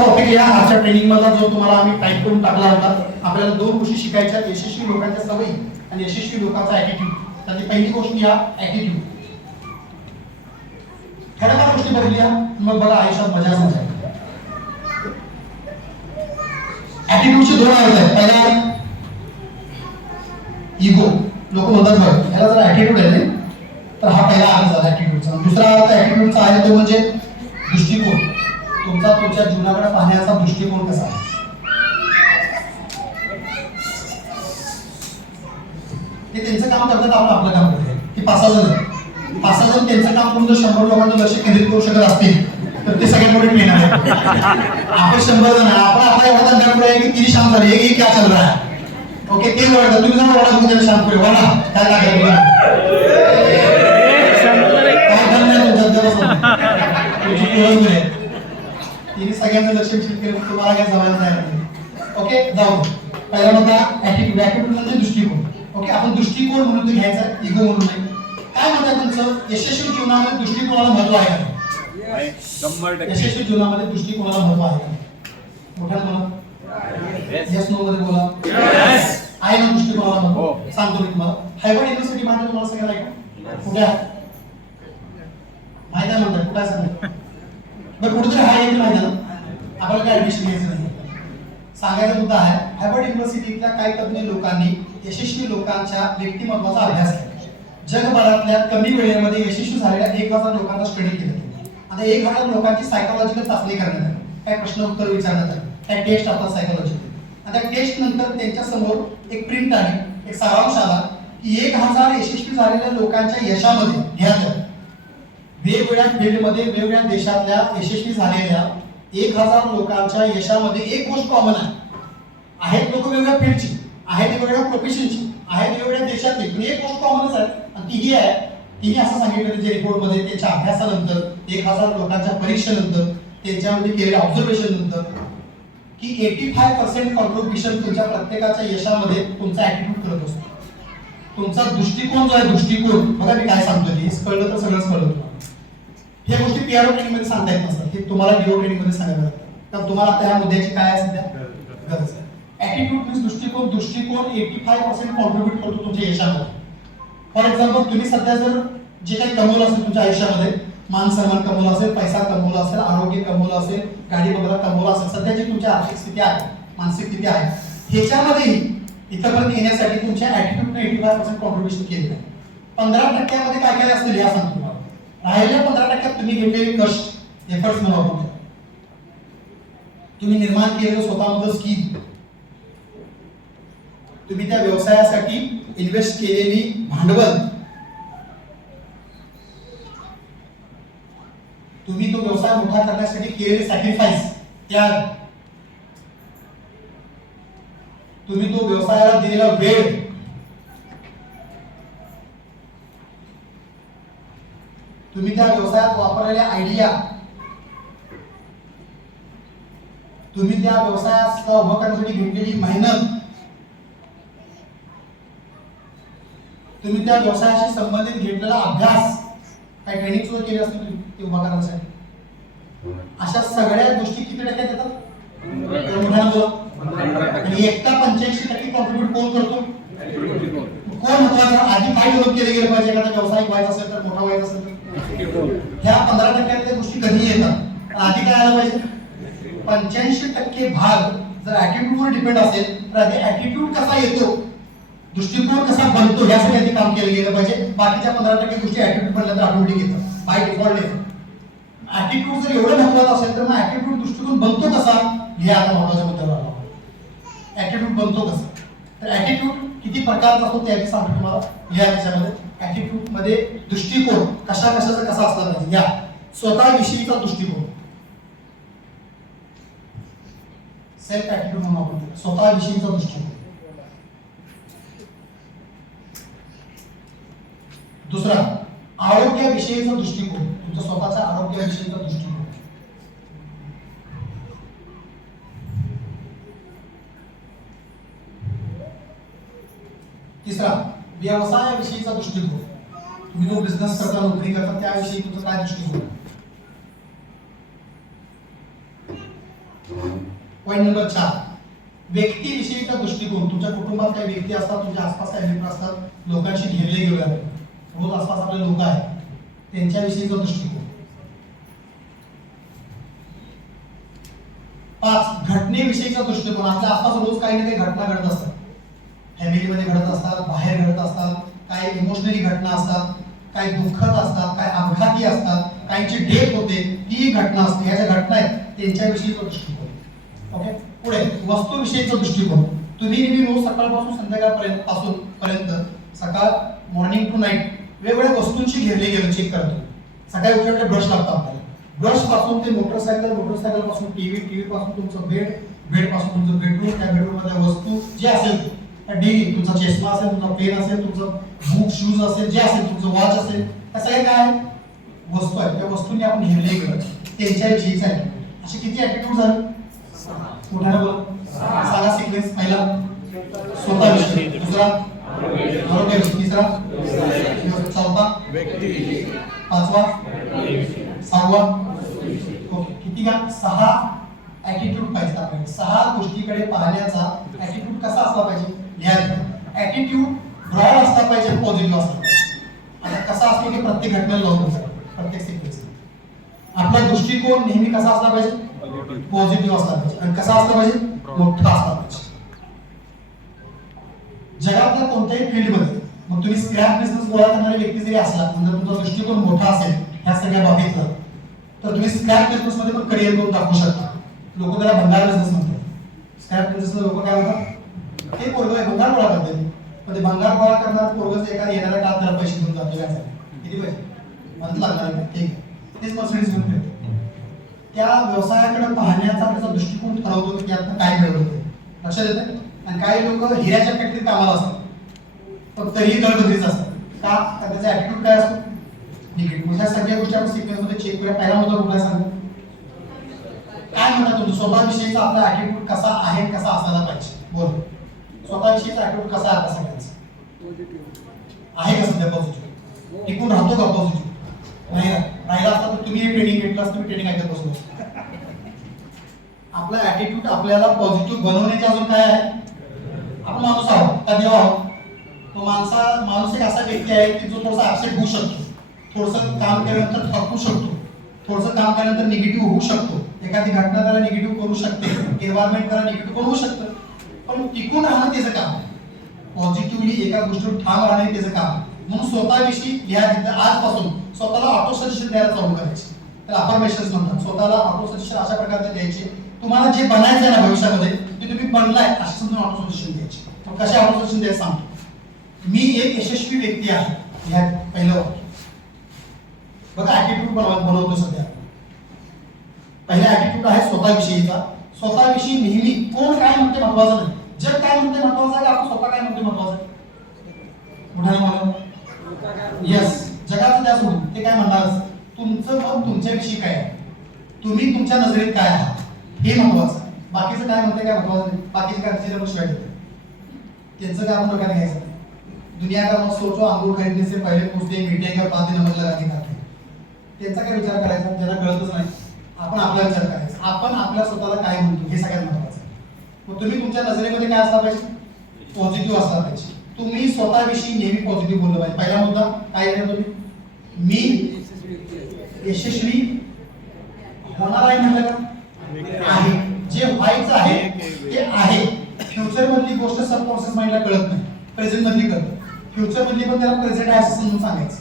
आजचा टॉपिक या आजच्या ट्रेनिंग मध्ये जो तुम्हाला आम्ही टाईप करून टाकला होता, आपल्याला दोन गोष्टी शिकायच्या, यशस्वी लोकांच्या सवयी आणि यशस्वी लोकांचा ॲटिट्यूड. तर पहिली गोष्ट या ॲटिट्यूड. थोड्याफार गोष्टी बघूया, मग बघा आयुष्यात मजाच मजा. ॲटिट्यूडचे दोन अर्थ आहेत. पहिला इगो, लोक म्हणतात बघ याला जर ॲटिट्यूड आहे तर हा पहिला अर्थ झाला ॲटिट्यूडचा. दुसरा अर्थ ॲटिट्यूडचा आहे तो म्हणजे दृष्टिकोन. तुमच्या जीवनाकडे पाहण्याचा दृष्टिकोन कसा आहे. ते त्यांचं काम करतात, आपण आपलं काम करतोय. ते 5-6 जण त्यांचं काम करून जर 100 लोकांचं लक्ष केंद्रित करू शकत असतील तर ते सगळ्यात मोठे ट्रेनर आहे. आपण 100 जण आहे, आपण आपला एवढा धंद्यापुढे आहे की किती शांत झाले, हे क्या चल रहा है. ओके, ते ओरडतात, तुम्ही जर ओरडा तुम्ही शांत करू वाढा काय लागेल तिने सगळ्यांना लक्ष केलं, तुम्हाला काय जमायला तयार नाही. ओके, जाऊ. पहिला मुद्दा ॲटिट्यूड. ॲटिट्यूड म्हणजे दृष्टिकोन. ओके, आपण दृष्टिकोन म्हणून तो घ्यायचा, इगो म्हणून नाही. काय म्हणतात तुमचं यशस्वी जीवनामध्ये दृष्टिकोनाला महत्व आहे का? यशस्वी जीवनामध्ये दृष्टिकोनाला महत्व आहे का? मोठ्याने बोला. येस नो मध्ये बोला. आहे ना दृष्टिकोनाला महत्व? सांगतो मी तुम्हाला. हार्वर्ड युनिव्हर्सिटी माहिती तुम्हाला सगळ्यांना आहे? कुठे आहे माहिती आहे? म्हणतात कुठे आहे सांगा बरं. कुठेतरी आहे की माहिती आहे ना? आपल्याला काय ऍडमिशन घ्यायचं नाही. सांगायचा मुद्दा आहे, हार्वर्ड युनिव्हर्सिटीतल्या काही तज्ञ लोकांनी यशस्वी लोकांच्या व्यक्तिमत्वाचा अभ्यास केला. जगभरातल्या कमी वेळेमध्ये यशस्वी झालेल्या 1000 लोकांचा स्टडी केला. आता 1000 लोकांची सायकोलॉजिकल चाचणी करण्यात आली. काही प्रश्न उत्तर विचारण्यात आले, काही टेस्ट असतात सायकोलॉजिकल. आता टेस्ट नंतर त्यांच्या समोर एक प्रिंट आली, एक सारांश आला की 1000 यशस्वी झालेल्या लोकांच्या यशामध्ये घ्यायचं वेगवेगळ्या फील्डमध्ये वेगवेगळ्या देशातल्या यशस्वी झालेल्या 1000 लोकांच्या यशामध्ये एक गोष्ट कॉमन आहे. आहेत लोक वेगवेगळ्या फील्डची, आहेत वेगवेगळ्या प्रोफेशनची, आहेत वेगवेगळ्या देशातली, पण एक गोष्ट कॉमनच आहे आणि ती ही आहे. तिने असं सांगितलं जे रिपोर्टमध्ये त्यांच्या अभ्यासानंतर 1000 लोकांच्या परीक्षेनंतर त्यांच्यामध्ये केलेल्या ऑब्झर्वेशन नंतर की 85% कॉन्ट्रिब्युशन तुमच्या प्रत्येकाच्या यशामध्ये तुमचा ॲटिट्यूड करत असतो. तुमचा दृष्टिकोन जो आहे, दृष्टिकोन बघा मी काय सांगतो ते कळलं तर सगळंच कळलं तुम्हाला. हे गोष्टी पीआरओ ट्रेनिंग मध्ये सांगता येत नसतात, हे तुम्हाला डीओ ट्रेनिंग मध्ये सांगायला लागतं. तर तुम्हाला आता ह्या मुद्द्याची काय आहे सध्या गरज आहे. ॲटिट्यूड मीन्स दृष्टिकोन. दृष्टिकोन 85% कॉन्ट्रिब्यूट करतो तुमच्या यशामध्ये. फॉर एक्झाम्पल तुम्ही सध्या जर जे काही कमवलं असेल तुमच्या आयुष्यामध्ये, मान सन्मान कमवला असेल, पैसा कमवला असेल, आरोग्य कमवलं असेल, गाडी बंगला कमवला असेल, सध्याची तुमची आर्थिक स्थिती आहे, मानसिक स्थिती आहे, ह्याच्यामध्येही इथपर्यंत येण्यासाठी तुमच्या ॲटिट्यूडने 85% कॉन्ट्रिब्युशन केलेलं आहे. 15% काय काय असतील या सांगतो तुम्हाला. राहिलेल्या 15% तुम्ही घेतलेले कष्ट, एफर्ट्स म्हणून आपण तुम्ही निर्माण केलेलं स्वतःमध्ये स्किल, तुम्ही त्या व्यवसायासाठी इन्व्हेस्ट केलेली भांडवल, तुम्ही तो व्यवसाय मोठा करण्यासाठी केलेले सॅक्रिफाईस, त्याग, तुम्ही तो व्यवसायाला दिलेला वेळ, तुम्ही त्या व्यवसायात वापरलेल्या आयडिया, तुम्ही त्या व्यवसायात उभं करण्यासाठी घेतलेली मेहनत, तुम्ही त्या व्यवसायाशी संबंधित घेतलेला अभ्यास, काही ट्रेनिंग सुद्धा केली असतील तुम्ही ते उभा करण्यासाठी, अशा सगळ्या गोष्टी किती टक्क्यात येतात? आणि एकटा 85% कॉन्ट्रिब्यूट कोण करतो? कोण महत्वाचं? आधी काय डेव्हलप केले गेले पाहिजे? एखादा व्यावसायिक व्हायचा असेल तर, मोठा व्हायचा असेल तर ह्या 15% गोष्टी कधी येतात? आधी काय आलं पाहिजे? 85% भाग जर ॲटिट्यूडवर डिपेंड असेल तर आधी ॲटिट्यूड कसा येतो, दृष्टिकोन कसा बनतो यासाठी आधी काम केलं गेलं पाहिजे. बाकीच्या 15% गोष्टी ॲटिट्यूड बनल्या तर ऑटोमॅटिक येतात बाय डिफॉल्ट येतात. ॲटिट्यूड जर एवढं महत्वाचं असेल तर मग ॲटिट्यूड दृष्टिकोन बनतो कसा हे आता महत्वाचा मुद्दा आला. ॲटिट्यूड बनतो कसा? तर ॲटिट्यूड किती प्रकारचा असतो ते आधी सांगतो तुम्हाला. या त्याच्यामध्ये ॲटिट्यूड मध्ये दृष्टिकोन कशा कशाचा कसा असला पाहिजे. या स्वतःविषयीचा दृष्टिकोन, सेल्फ ॲटिट्यूड म्हणून आपण स्वतःविषयीचा दृष्टिकोन. दुसरा आरोग्याविषयीचा दृष्टिकोन, तुमच्या स्वतःच्या आरोग्याविषयीचा दृष्टिकोन. तिसरा व्यवसायाविषयीचा दृष्टिकोन, तुम्ही जो बिझनेस करता, नोकरी करता त्याविषयी तुमचा काय दृष्टिकोन. पॉईंट नंबर 4, व्यक्तीविषयीचा दृष्टिकोन. तुमच्या कुटुंबात काही व्यक्ती असतात, तुमच्या आसपास काही मित्र असतात, लोकांशी घेरले गेले आहे, रोज आसपास आपले लोक आहेत, त्यांच्याविषयीचा दृष्टिकोन. 5, घटनेविषयीचा दृष्टिकोन. आपल्या आसपास रोज काही ना काही घटना घडत असतात, फॅमिलीमध्ये घडत असतात, बाहेर घडत असतात, काही इमोशनली घटना असतात, काही दुःखद असतात, काही अपघाती असतात, काहींची डेथ होते, ती घटना असते. ह्या ज्या घटना आहेत त्यांच्याविषयीचा दृष्टिकोन. ओके, पुढे वस्तूविषयीचा दृष्टिकोन. तुम्ही नेहमी रोज सकाळपासून संध्याकाळपर्यंत सकाळ मॉर्निंग टू नाईट वेगवेगळ्या वस्तूंची घेरले गेलं चेक करतो. सकाळी उठल्यावर ब्रश लागतो आपल्याला, ब्रश पासून ते मोटरसायकल पासून टीव्ही पासून तुमचं बेड पासून तुमचं बेडरूम, त्या बेडरूम मधल्या वस्तू जे असेल त्या डेली, तुमचा चष्मा असेल, तुमचा पेन असेल, तुमचं बूट शूज असेल, जे असेल, तुमचं वॉच असेल, त्या सगळ्या काय वस्तू आहेत, त्या वस्तूंनी आपण घेरले गेलं त्यांच्याविषयीचा ॲटिट्यूड. असे किती ॲटिट्यूड झाले? मोठ्याने बोला. सांगा सिक्वेन्स. पहिला स्वतःविषयी, दुसरा आरोग्याविषयी, तिसरा चौथा व्यक्ती, पाचवा, सहावा. ओके, किती का? 6 ॲटिट्यूड पाहिजे आपल्याला. 6 गोष्टीकडे पाहण्याचा ॲटिट्यूड कसा असला पाहिजे लिहायचं. ॲटिट्यूड ब्रॉड असला पाहिजे, पॉझिटिव्ह असला पाहिजे. आता कसा असतो की प्रत्येक घटनेला लावून प्रत्येक सिक्वेन्स आपला दृष्टिकोन नेहमी कसा असला पाहिजे? पॉझिटिव्ह असला पाहिजे. आणि कसा असला पाहिजे? मोठा असला पाहिजे. जगातल्या कोणत्याही फील्डमध्ये मग तुम्ही स्क्रॅप बिझनेस गोळा करणारे व्यक्ती जरी असला, म्हणजे तुमचा दृष्टिकोन मोठा असेल ह्या सगळ्या बाबतीत, तर तुम्ही स्क्रॅप बिझनेस मध्ये पण करिअर करून दाखवू शकता. लोक त्याला भंगार बिझनेस म्हणतात. स्क्रॅप बिझनेस लोक काय म्हणतात? ते पोरग भंगार गोळा करते, पण ते भंगार गोळा करणार पोरगच एका येणाऱ्या काळात त्याला पैसे देऊन जातो. किती पैसे म्हणत लागणार आहे, ठीक आहे, तेच मर्सिडीज घेऊन फिरतो. त्या व्यवसायाकडे पाहण्याचा त्याचा दृष्टिकोन ठरवतो की आता काय मिळवतं. लक्षात येतं. आणि काही लोक हिऱ्याच्या फॅक्टरीत कामाला असतात, पण तरीही दळबद्रीच असतात. का? त्याचा ॲटिट्यूड काय असतो? निगेटिव्ह. ह्या सगळ्या गोष्टी आपण सिक्वेन्स मध्ये चेक करूया. पहिला मुद्दा कुठला सांगा? काय म्हणता तुम्ही स्वतःविषयीचा आपला ॲटिट्यूड कसा आहे, कसा असायला पाहिजे? बोल. स्वतःविषयीचा ॲटिट्यूड कसा आहे आपला सगळ्यांचा? आहे का सध्या पॉझिटिव्ह? टिकून राहतो का पॉझिटिव्ह? नाही राहिला असता तर तुम्ही ट्रेनिंग घेतलं असतं, ट्रेनिंग ऐकत बसलो. आपला ॲटिट्यूड आपल्याला पॉझिटिव्ह बनवण्याचे अजून काय आहे? आपण माणूस आहोत का देव आहोत? तो माणूस एक असा व्यक्ती आहे की जो थोडासा अपसेट होऊ शकतो, थोडंसं काम केल्यानंतर थकू शकतो, थोडंसं काम केल्यानंतर निगेटिव्ह होऊ शकतो, एखादी घटना त्याला निगेटिव्ह करू शकते, एन्व्हायरमेंट त्याला निगेटिव्ह करू शकतं, पण टिकून राहणं त्याचं काम. पॉझिटिव्हली एका गोष्टीवर ठाम राहणे त्याचं काम. म्हणून स्वतःविषयी लिहायचं. आजपासून स्वतःला ऑटो सजेशन द्यायला चालू करायचे. तर अफर्मेशन्स म्हणतात. स्वतःला ऑटो सजेशन अशा प्रकारचे द्यायचे, तुम्हाला जे बनायचं आहे ना भविष्यामध्ये ते तुम्ही बनलाय असे समजून ऑटो सजेशन द्यायचे. मग कशा ऑटो सजेशन द्यायचं सांगतो. मी एक यशस्वी व्यक्ती आहे, या पहिलं वाक्य. बघा ॲटिट्यूड बनवतो सध्या. पहिला ॲटिट्यूड आहे स्वतःविषयीचा. स्वतःविषयी नेहमी कोण काय म्हणते महत्वाचं नाही, जग काय म्हणते महत्वाचं आहे, आपण स्वतः काय म्हणते महत्वाचं आहे. म्हणाले येस, जगाचं त्या सोडून ते काय म्हणणार, तुमचं मत तुमच्याविषयी काय आहे, तुम्ही तुमच्या नजरेत काय आहात हे महत्वाचं आहे. बाकीचं काय म्हणते काय महत्वाचं नाही. बाकीचे काय तिथे शिवाय देते, त्यांचं काय आपण डोक्यात घ्यायचं नाही. दुनिया का मत सोचो, अंगूर खरीदने से पहले पूछते मीटिंग और बातें नमक लगाने खाते. त्यांचा काय विचार करायचा ज्यांना कळतच नाही. आपण आपला विचार करायचा. आपण आपल्या स्वतःला काय म्हणतो हे सगळ्यात महत्वाचं आहे. मग तुम्ही तुमच्या नजरेमध्ये काय असला पाहिजे? पॉझिटिव्ह असला पाहिजे. तुम्ही स्वतःविषयी नेहमी पॉझिटिव्ह बोललं पाहिजे. पहिला मुद्दा काय आहे तुम्ही? मी यशस्वी होणार आहे म्हटलं का? आहे. जे व्हायचं आहे ते आहे. फ्युचर मधली गोष्ट सबकॉन्शियस माइंडला कळत नाही, प्रेझेंट मधली कळतं. फ्युचर मधली पण त्याला प्रेझेंट आहे असं समजून सांगायचं.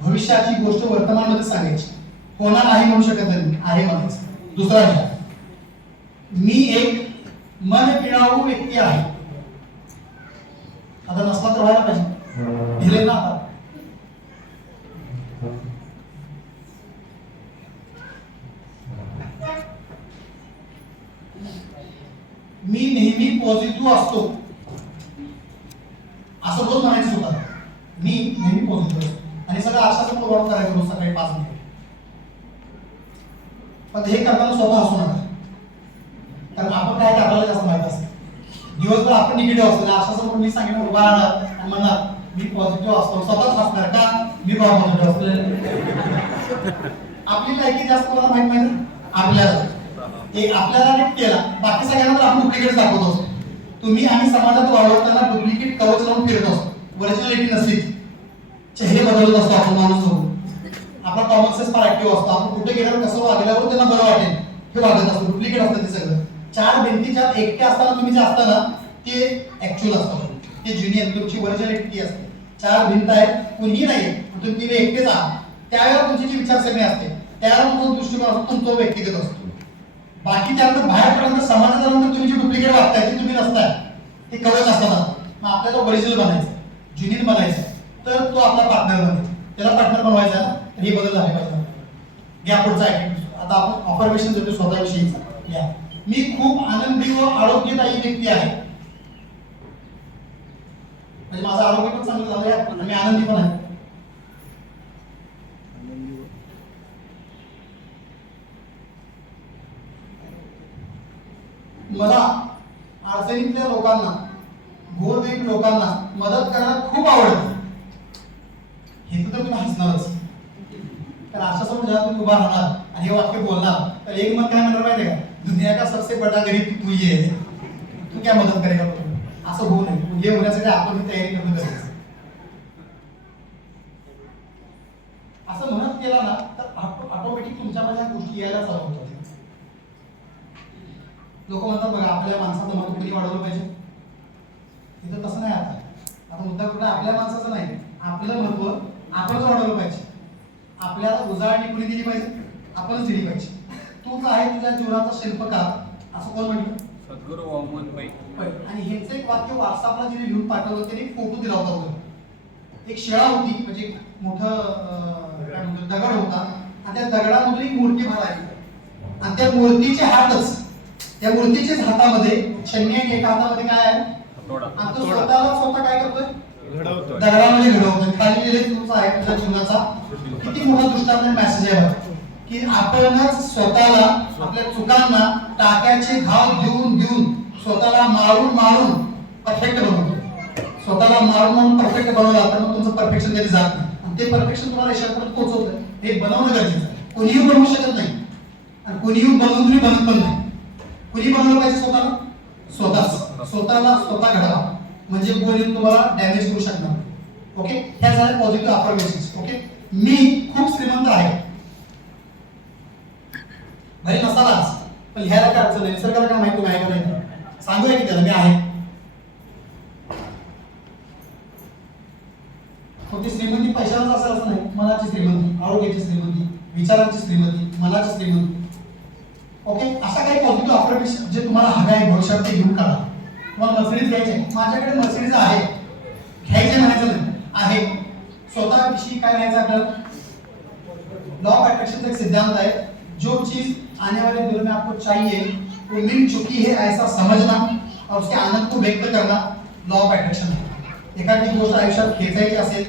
भविष्याची गोष्ट वर्तमान मध्ये सांगायची. होणार आहे म्हणू शकत नाही, आहे म्हणायचं. दुसरा घ्या, मी एक मन पिळावू व्यक्ती आहे. आता नसला तर व्हायला पाहिजे, दिले ना आता. मी नेहमी पॉझिटिव्ह असतो असं रोज म्हणायचं स्वतःला. मी नेहमी पॉझिटिव्ह असतो आणि सगळं आशासमोर वाढून करायचं रोज सकाळी 5 मिनिट. पण हे करताना स्वतः हसू नका, कारण आपण काय आपल्याला जास्त माहित असतं. दिवसभर आपण निगेटिव्ह असतो, आशासमोर मी सांगितलं उभा राहणार आणि म्हणणार मी पॉझिटिव्ह असतो, स्वतःच हसणार का मी पॉझिटिव्ह असतो. आपली लायकी जास्त कोणाला माहित नाही, आपल्याला. एक आपल्याला नीट केला, बाकी सगळ्यांना तर आपण डुप्लिकेट दाखवत असतो. तुम्ही आम्ही समाजात वावरताना डुप्लिकेट कवच लावून फिरत असतो, ओरिजिनलिटी नसली. चेहरे बदलत असतो आपण माणूस होऊन. आपला कॉमन सेन्स फार ऍक्टिव्ह असतो. आपण कुठे गेल्यावर कसं वागल्यावर त्यांना बरं वाटेल हे वागत असतो. डुप्लिकेट असतं ते सगळं. चार भिंतीच्या एकट्या असताना तुम्ही जे असता ना ते ऍक्च्युअल असतं, ते ज्युनियर तुमची ओरिजिनलिटी असते. चार भिंत आहेत, कुणीही नाही, तुम्ही तिथे एकटेच आहात. त्यावेळेला तुमची जी विचारसरणी असते, त्यावेळेला तुमचा दृष्टिकोन असतो, तुमचा व्यक्तिगत असतो. बाकी त्यानंतर बाहेर पडल्यानंतर समाजात आल्यानंतर तुम्ही जे डुप्लिकेट वागताय ते तुम्ही नसताय, ते कवच असतात. मग आपल्याला ओरिजिनल बनायचं, ज्युनियर बनायचं, तर तो आपला पार्टनर बनेल. त्याला पार्टनर बनवायचा ना, तर हे बदल झाले पाहिजे. घ्या पुढचा ऍटिट्यूड. आता आपण ऑफर्मेशन देतो स्वतःविषयीचा. घ्या, मी खूप आनंदी व आरोग्यदायी व्यक्ती आहे. म्हणजे माझं आरोग्य पण चांगलं झालंय आणि मी आनंदी पण आहे. मला अडचणीतल्या लोकांना, गोरगरीब लोकांना मदत करायला खूप आवडतं. हे तर तुम्ही हसणारच. तर अशा समोर जेव्हा तुम्ही उभा राहणार आणि हे वाक्य बोलणार तर एक मत काय म्हणणार माहिती का, दुनिया का सबसे बडा गरीब तू ही आहे, तू क्या मदत करेगा. असं होऊ नये. हे होण्यासाठी आपण तयारी करणं गरजेचं. असं म्हणत केला ना तर ऑटोमॅटिक तुमच्यामध्ये ह्या गोष्टी यायला चालू होतात. लोक म्हणतात बघा आपल्या माणसाचं महत्व कुणी वाढवलं पाहिजे. इथं तसं नाही. आता मुद्दा कुठे आपल्या माणसाचं नाही, आपलं महत्व आपणच वाढवलं पाहिजे. आपल्याला उजाळणी कुणी दिली पाहिजे, आपणच दिली पाहिजे. तूच आहे तुझ्या जीवनाचा शिल्पकार, असं कोण म्हटलं? सद्गुरू वामनभाई. आणि हेच एक वाक्य व्हॉट्सअपला जिने लिहून पाठवलं त्याने फोटो दिला होता. एक शिळा होती, म्हणजे मोठं काय म्हणतो दगड होता आणि त्या दगडामधून एक मूर्ती बाहेर आली आणि त्या मूर्तीचे हातच, त्या मूर्तीच्याच हातामध्ये शनी आहे, एका हातामध्ये काय आहे आणि तो स्वतःला स्वतः काय करतोय, दगडामध्ये घडवतोय. खाली लिहिले तुमचा आहे तुझ्या जीवनाचा किती मोठा दृष्टांत मेसेज आहे की आपणच स्वतःला आपल्या चुकांना टाक्याचे घाव देऊन देऊन स्वतःला मारून मारून परफेक्ट बनवतो. स्वतःला मारून मारून परफेक्ट बनवला तर मग तुमचं परफेक्शन कधी जात नाही आणि ते परफेक्शन तुम्हाला यशापर्यंत पोहोचवतं. हे बनवणं गरजेचं आहे. कोणीही बनवू शकत नाही आणि कोणीही बनवून तुम्ही बनत पण नाही. कोणी बनवलं पाहिजे स्वतःला? स्वतःला स्वतः घडवा, म्हणजे कोणी तुम्हाला डॅमेज करू शकणार. ओके, ह्या झाल्या पॉझिटिव्ह अफर्मेशन्स. ओके, मी खूप श्रीमंत आहे. भले नसालाच पण ह्याला काय अडचण नाही. निसर्गाला काय माहिती आहे का नाही, सांगूया की त्याला मी आहे. ती श्रीमंती पैशालाच असेल असं नाही. मनाची श्रीमंती, आरोग्याची श्रीमंती, विचारांची श्रीमंती, मनाची श्रीमंती. ओके, अशा काही पॉझिटिव्ह अफर्मेशन जे तुम्हाला हवे आहे भविष्यात ते घेऊन काढा. तुम्हाला मर्सिडीज घ्यायचे, माझ्याकडे मर्सिडीज आहे, घ्यायचे म्हणायचं नाही, आहे. स्वतःविषयी काय राहायचं आपल्याला? लॉ ऑफ अट्रैक्शन एक सिद्धांत है, जो चीज आने वाले दिनों में आपको चाहिए वो मिल चुकी है ऐसा समझना और उसके आनंद को व्यक्त करना लॉ ऑफ अट्रैक्शन है. एखादी गोष्ट आयुष्यात खेचायची असेल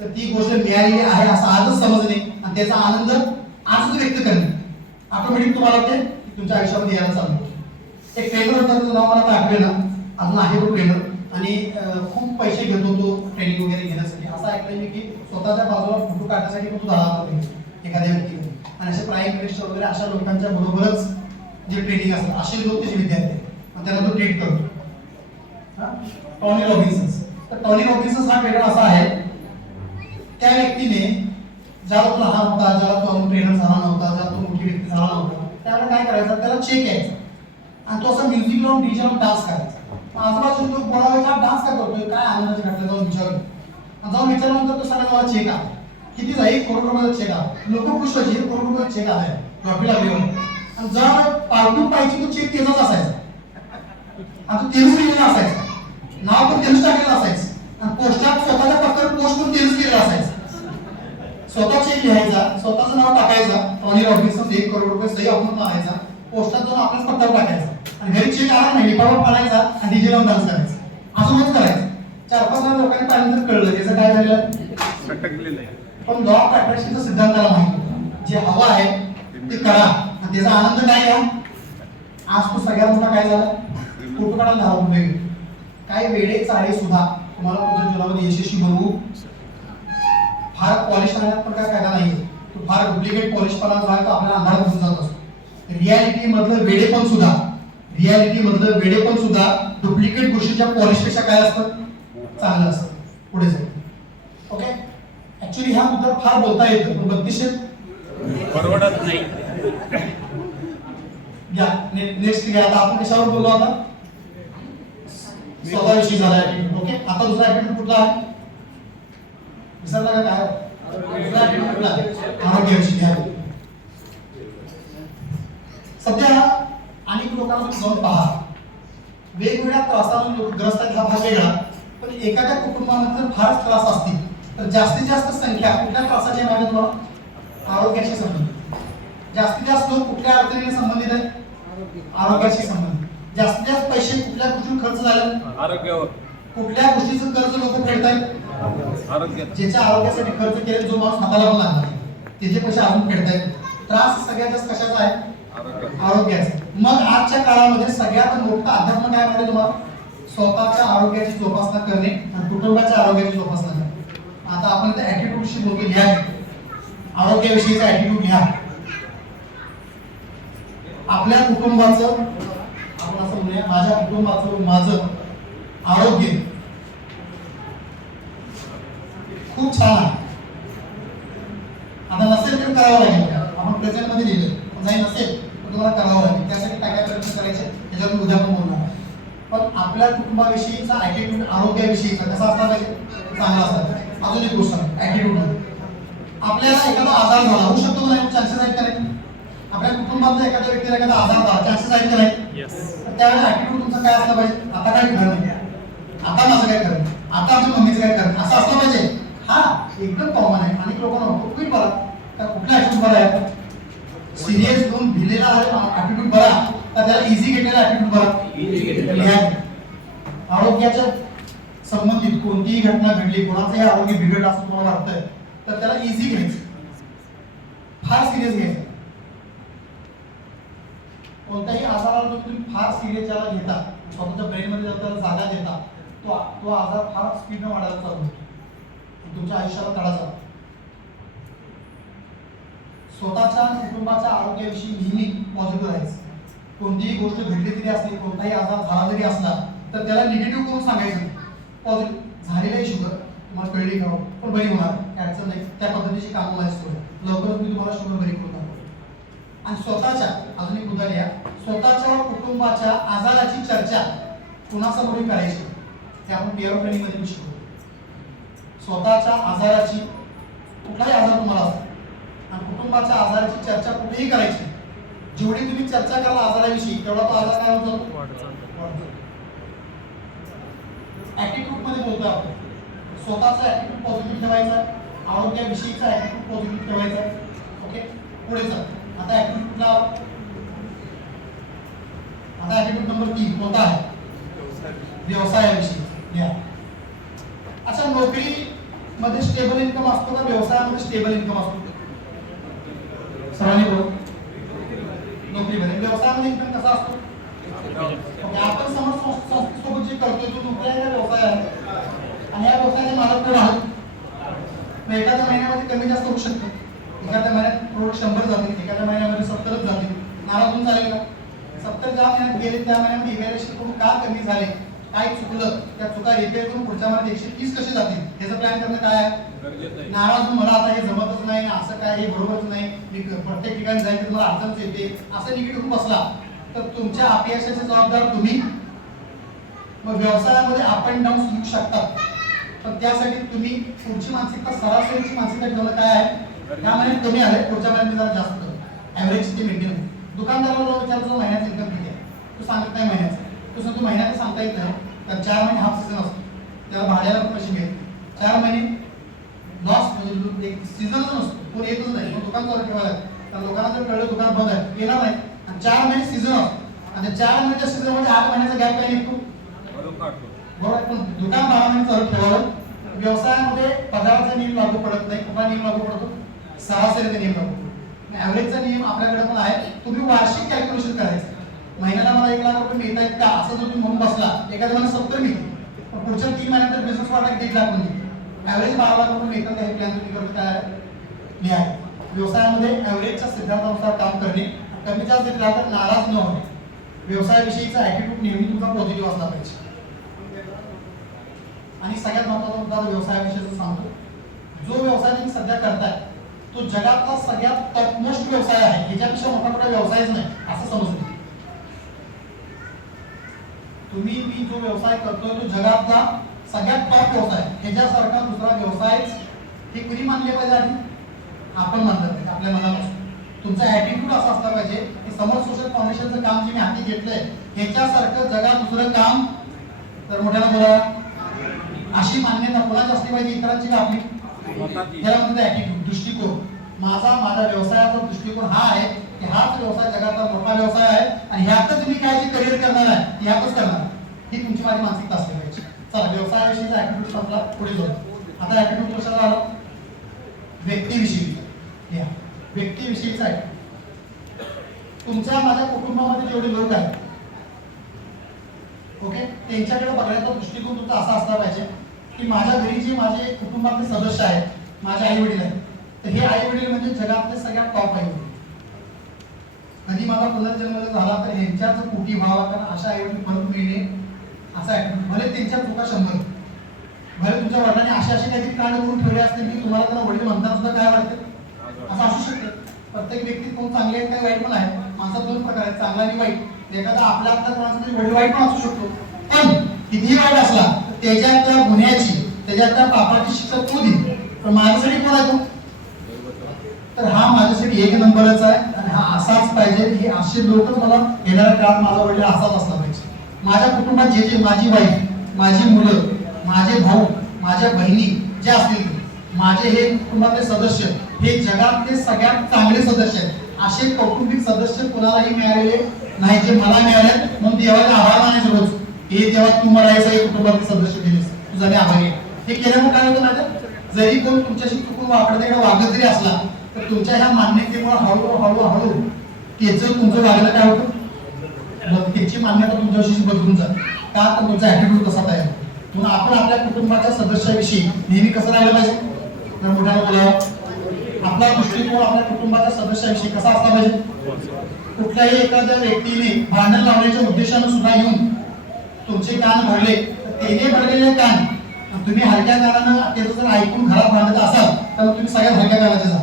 तर ती गोष्ट मिळालेली आहे असं आजच समजणे आणि त्याचा आनंद आजच व्यक्त करणे ऑटोमॅटिक तुम्हाला ते तुमच्या आयुष्यामध्ये यायला चालू. एक ट्रेनर होता, त्याचं नाव मला आठवे ना, अजून आहे तो ट्रेनर आणि खूप पैसे घेतो तो ट्रेनिंग वगैरे घेण्यासाठी. असं ऐकलं मी की स्वतःच्या बाजूला फोटो काढण्यासाठी पण तो 10,000 एखाद्या व्यक्तीकडे आणि असे प्राईम मिनिस्टर वगैरे अशा लोकांच्या बरोबरच जे ट्रेनिंग असतात असे लोक त्याचे विद्यार्थी आणि त्यांना तो ट्रेट करतो. Tony Robinson. तर टॉनी रॉबिन्सन हा ट्रेनर असा आहे, त्या व्यक्तीने ज्याला तो लहान होता, ज्याला तो ट्रेनर झाला नव्हता, ज्याला तो मोठी व्यक्ती झाला नव्हता, त्यावेळेला काय करायचं, त्याला चेक यायचा आणि तो असं म्युझिक लावून डीजे लावून डान्स करायचा. आजूबाजूचे लोक बोलावायचा, डान्स काय करतोय, काय आनंदाची घटना, जाऊन विचारलं. जाऊन विचारल्यानंतर तो सांगायचा मला चेक आहे. किती जाईल? 1 करोड रुपयाचा चेक आहे. लोक खुश व्हायचे, 1 करोड रुपयाचा चेक आलाय, ट्रॉफी लागली म्हणून. आणि जर पार्टून पाहिजे तो चेक त्याचाच असायचा आणि तो तेच लिहिलेला असायचा, नाव पण तेच टाकलेलं असायचं आणि पोस्टात स्वतःच्या पत्त्यावर पोस्ट पण तेच केलेलं असायचं. स्वतः चेक लिहायचा, स्वतःचं नाव टाकायचं, टॉनी रॉबिन्सन 1 करोड रुपये सही आपण मारायचा, पोस्टात जाऊन आपल्याच पत्त्यावर टाकायचा आणि घरी चेक आला नाही लिफाफा पाडायचा आणि डीजे लावून डान्स करायचा. असं मत करायचं. 4-5 लोकांनी पाहिल्यानंतर कळलं याचं काय झालं, सटकलेलं आहे. पण लॉ ऑफ अट्रॅक्शनचा सिद्धांत त्याला माहित होता, जे हवं आहे ते करा आणि त्याचा आनंद काय घ्या. आज तो सगळ्यात मोठा काय झाला, फोटो काढायला झाला. पुढे काही वेळे चाळे सुद्धा तुम्हाला तुमच्या जीवनामध्ये यशस्वी बनवू. फार पॉलिश राहण्यात पण काय फायदा नाही. तो फार डुप्लिकेट पॉलिश पणा जो आहे तो आपल्याला अंधार घेऊन जात असतो. रियालिटी मधलं वेडेपण सुद्धा डुप्लिकेट गोष्टीच्या पॉलिशपेक्षा काय असतं, चांगलं असतं. पुढे जाऊ. ओके, ऍक्च्युली ह्या मुद्द्यावर फार बोलता येतं पण 3200 परवडत नाही. या नेक्स्ट घ्या. आता आपण कशावर बोललो आता, स्वतःविषयी झाला ऍटिट्यूड. ओके, आता दुसरा ऍटिट्यूड कुठला आहे, विसरला का काय, दुसरा ऍटिट्यूड कुठला आहे, आरोग्याविषयी घ्या. सध्या अनेक लोकांना तुम्ही जाऊन पहा, वेगवेगळ्या त्रासाने लोक ग्रस्त आहेत, हा भाग वेगळा. पण एखाद्या कुटुंबामध्ये जर फारच त्रास असतील तर जास्तीत जास्त संख्या कुठल्या त्रासाची आहे माहिती तुम्हाला, आरोग्याशी संबंधित. जास्तीत जास्त लोक कुठल्या अडचणीने संबंधित आहेत, आरोग्याशी संबंधित. जास्तीत जास्त पैसे कुठल्या गोष्टीवर खर्च झाले, आरोग्यावर. कुठल्या गोष्टीचं कर्ज लोक फेडतायत, आरोग्य. ज्याच्या आरोग्यासाठी खर्च केले जो माणूस हाताला पण लागला त्याचे पैसे अजून फेडतायत. त्रास सगळ्यात जास्त कशाचा आहे, आरोग्याचा. मग आजच्या काळामध्ये सगळ्यात मोठा अध्यात्म काय माहिती तुम्हाला, स्वतःच्या आरोग्याची जोपासना करणे आणि कुटुंबाच्या आरोग्याची जोपासना करणे. आता आपण त्या ऍटिट्यूडशी बोलतो, घ्या आरोग्याविषयीचा ऍटिट्यूड घ्या. आपल्या कुटुंबाचं, आपण असं म्हणूया माझ्या कुटुंबाचं, माझं आरोग्य खूप छान आहे. आता नसेल तर करावं लागेल, आपण प्रेझेंट मध्ये लिहिलं, नाही नसेल तर तुम्हाला करावं लागेल. त्यासाठी काय काय प्रयत्न करायचे त्याच्यावर मी उद्या पण बोलणार. पण आपल्या कुटुंबाविषयीचा ऍटिट्यूड, आरोग्याविषयीचा कसा असला पाहिजे, चांगला असला पाहिजे. अजून एक गोष्ट ऍटिट्यूड मध्ये, आपल्याला एखादा आजार झाला, होऊ शकतो का नाही, चान्सेस आहेत का नाही, आपल्या कुटुंबातल्या एखाद्या व्यक्तीला एखादा आजार झाला, चान्सेस आहेत का नाही, त्यावेळेला ऍटिट्यूड तुमचा काय असला पाहिजे, आता काय खरं नाही, आता माझं काय खरं, आता आमच्या मम्मीचं काय खरं, असं असलं पाहिजे. हा एकदम कॉमन आहे. अनेक लोकांना वाटतं तुम्ही बरा, तर कुठला ऍटिट्यूड बरा आहे, सिरियस घेऊन भिलेला ऍटिट्यूड बरा का त्याला इझी घेतलेला ऍटिट्यूड बरा. आरोग्याच्या संबंधित कोणतीही घटना घडली, कोणाचंही आरोग्य बिघडलं असं तुम्हाला वाटतंय तर त्याला इझी घ्यायचं, फार सिरियस घ्यायचं. कोणत्याही आजाराला तुम्ही फार सिरियस ज्याला घेता, स्वतःच्या ब्रेन मध्ये जर त्याला जागा देता, तो आजार फार स्पीडने वाढायला चालू होतो, तुमच्या आयुष्याला तडा जातो. स्वतःच्या कुटुंबाच्या आरोग्याविषयी नेहमी पॉझिटिव्ह राहायचं. कोणतीही गोष्ट घडली तरी असली, कोणताही आजार झाला जरी असला तर त्याला निगेटिव्ह करून सांगायचं. पॉझिटिव्ह झालेलं आहे, शुगर तुम्हाला कळली का, पण बरी होणार, अडचण नाही, त्या पद्धतीची कामं माझी सुरू लवकरच मी तुम्हाला शुगर बरी करून दाखवतो. आणि स्वतःच्या, अजून एक मुद्दा लिहा, स्वतःच्या कुटुंबाच्या आजाराची चर्चा कुणासमोर करायची, हे आपण पिअर ट्रेनिंग मध्ये शिकतो. स्वतःच्या आजाराची, कुठलाही आजार तुम्हाला असतो आणि कुटुंबाच्या आजाराची चर्चा कुठेही करायची. जेवढी तुम्ही चर्चा कराल आजाराविषयी तेवढा तो आजार काय होतो, ऍटिट्यूड मध्ये बोलतो आपण. स्वतःचा ऍटिट्यूड पॉझिटिव्ह ठेवायचा, आरोग्याविषयीचा ऍटिट्यूड पॉझिटिव्ह ठेवायचा. ओके, पुढे जा. आता ऍटिट्यूड कुठला, आता ऍटिट्यूड नंबर 3 कोणता आहे, व्यवसायाविषयी घ्या. अच्छा, नोकरी मध्ये स्टेबल इन्कम असतो का व्यवसायामध्ये स्टेबल इन्कम असतो, सर्वांनी बोल. नोकरीमध्ये, व्यवसायामध्ये इन्कम कसा असतो, आपण समज संस्थेसोबत जे करतोय तो नोकरी आहे, व्यवसाय आहे आणि या व्यवसायाचे मालक कोण आहेत. एखाद्या महिन्यामध्ये कमी जास्त होऊ शकतं, एखाद्या महिन्यात प्रोडक्ट 100 जातील, एखाद्या महिन्यामध्ये 70च जातील, नाराज होऊन चालेल का. 70 ज्या महिन्यात गेले त्या महिन्यामध्ये इव्हॅल्युएशन करून का कमी झाले, काय चुकलं, त्या चुका रिपेअर करून पुढच्या महिन्यात 130 कसे जातील याचं प्लॅन करणं काय आहे. नाराज होऊन मला आता हे जमतच नाही, असं काय, हे बरोबरच नाही, मी प्रत्येक ठिकाणी जाईल तर मला अडचणच येते, असं निगेटिव्ह बसला तर तुमच्या अपयशाचे जबाबदार तुम्ही. मग व्यवसायामध्ये अप अँड डाऊन येऊ शकतात, पण त्यासाठी तुम्ही पुढची मानसिकता, सरासरीची मानसिकता ठेवणं काय आहे, या महिन्यात कमी आले, पुढच्या महिन्यात जरा जास्त करू, ऍव्हरेज ते मेंटेन. दुकानदाराला विचारतो महिन्याचं इन्कम किती आहे, तो सांगत नाही महिन्याचं, तो सांगतो महिन्याचं सांगता येत नाही, तर 4 महिने हाफ सीझन असतो, त्याला भाड्याला पण पैसे घ्यायचे. 4 महिने लॉस, म्हणजे एक सीझनच नसतो, कोण येतच नाही, मग दुकान चालू ठेवायला. तर लोकांना जर कळलं दुकान बंद आहे, येणार नाही. आणि 4 महिने सीझन असतो, आणि 4 महिन्याच्या सीझन मध्ये 8 महिन्याचा गॅप काय निघतो, बरोबर. पण दुकान 12 महिने चालू ठेवावं. व्यवसायामध्ये पगाराचा नियम लागू पडत नाही, कुठला नियम लागू पडतो, सरासरीचा नियम लागू पडतो. ऍव्हरेजचा नियम आपल्याकडे पण आहे, तुम्ही वार्षिक कॅल्क्युलेशन करायचं. महिन्याला मला 1 लाख रुपये मिळत आहेत का, असं जर तुम्ही म्हणून बसला, एखाद्या महिन्यात 70 मिळते, पण पुढच्या 3 महिन्यात बिझनेस वाढला 1.5 लाख मिळते, ऍव्हरेज 12 लाख रुपये मिळतात. हे प्लॅन तुम्ही करत काय लिहा. व्यवसायामध्ये ऍव्हरेजच्या सिद्धांतानुसार काम करणे, कमी जास्त दिला तर नाराज न होणे. व्यवसायाविषयीचा ॲटिट्यूड नेहमी तुमचा पॉझिटिव्ह असला पाहिजे. आणि सगळ्यात महत्त्वाचा मुद्दा व्यवसायाविषयीचा सांगतो. जो व्यवसाय तुम्ही सध्या करताय तो जगातला सगळ्यात टॉपमोस्ट व्यवसाय आहे. ह्याच्यापेक्षा मोठा मोठा व्यवसायच नाही असं समजतो. तुम्ही मी जो व्यवसाय करतोय तो जगातला सगळ्यात टॉप व्यवसाय. ह्याच्यासारखा दुसरा व्यवसायच हे कुणी मानले पाहिजे आधी? आपण मानलं पाहिजे आपल्या मनापासून. तुमचा ॲटिट्यूड असा असला पाहिजे की समर सोशल फाउंडेशनचं काम जे मी हाती घेतलंय ह्याच्यासारखं जगात दुसरं काम तर मोठ्याला बोला अशी मान्यता कोणाची असली पाहिजे, इतरांची का आपली? त्याला म्हणतात ॲटिट्यूड, दृष्टिकोन. माझा व्यवसायाचा दृष्टिकोन हा आहे की हाच व्यवसाय जगातला मोठा व्यवसाय आहे आणि ह्यातच मी काय जे करिअर करणार आहे ह्यातच करणार. ही तुमची माझी मानसिकता असली पाहिजे. चला व्यवसायाविषयीचा ॲटिट्यूड संपला, पुढे जाऊ. आता ॲटिट्यूड कशाला आला? व्यक्तीविषयी. या व्यक्तीविषयीचा आहे. तुमच्या माझ्या कुटुंबामध्ये जेवढे लोक आहेत ओके त्यांच्याकडे बघण्याचा दृष्टिकोन तुमचा असा असला पाहिजे की माझ्या घरी जे माझे कुटुंबातले सदस्य आहेत, माझे आई वडील आहेत, तर हे आई वडील म्हणजे जगातले सगळ्यात टॉप आई वडील. कधी माझा पुनर्जन्म झाला तर ह्यांच्याच पोटी व्हावा, कारण अशा आई वडील परत मिळणे असा ॲटिट्यूड. भले त्यांच्या चुका 100, भले तुमच्या वडिलांनी अशी काहीतरी कांड करून ठेवले असतील की तुम्हाला त्यांना वडील म्हणताना सुद्धा काय वाटते असं असू शकतं. प्रत्येक व्यक्ती कोण चांगले आहेत काय वाईट पण आहे. माणसात 2 प्रकार आहेत, चांगला आणि वाईट. एखादा आपल्या कोणाचा तरी वडील वाईट पण असू शकतो. पण कितीही वाईट असला त्याच्यातल्या गुन्ह्याची त्याच्यातल्या पापाची शिक्षा तो देईल. पण माझ्यासाठी कोण आहे तो? तर हा माझ्यासाठी 1 नंबरच आहे आणि हा असाच पाहिजे. हे असे लोकच मला येणाऱ्या काळात माझा वडील असाच असला पाहिजे. माझ्या कुटुंबात जे जे माझी वाईफ, माझी मुलं, माझे भाऊ, माझ्या बहिणी जे असतील, माझे हे कुटुंबातले सदस्य हे जगातले सगळ्यात चांगले सदस्य आहेत. असे कौटुंबिक सदस्य कोणालाही मिळालेले नाही जे मला मिळाले. म्हणून देवाला आभार मानायचं रोज. हे जेव्हा तू मला हे सगळे कुटुंबातले सदस्य दिलेस तुझा मी आभारी आहे. हे केल्यामुळे काय होतं माझ्या, जरी कोण तुमच्याशी चुकून वाकडे वागत जरी असला तर तुमच्या ह्या मान्यतेमुळे हळूहळू त्याचं तुमचं वागणं काय होतं, त्याची मान्यता तुमच्याविषयी बदलून जाते. का तर तुमचा ॲटिट्यूड कसा तयार होतो. म्हणून आपण आपल्या कुटुंबाच्या सदस्याविषयी नेहमी कसं राहिलं पाहिजे? तर मोठ्याला बोलावं. आपला दृष्टिकोन आपल्या कुटुंबाच्या सदस्याविषयी कसा असला पाहिजे? कुठल्याही एखाद्या व्यक्तीने भांडण लावण्याच्या उद्देशाने सुद्धा येऊन तुमचे कान भरले तर त्याने भरलेले कान तुम्ही हलक्या कानानं त्याचं जर ऐकून घरात भांडत असाल तर तुम्ही सगळ्यात हलक्या कानाचे जा.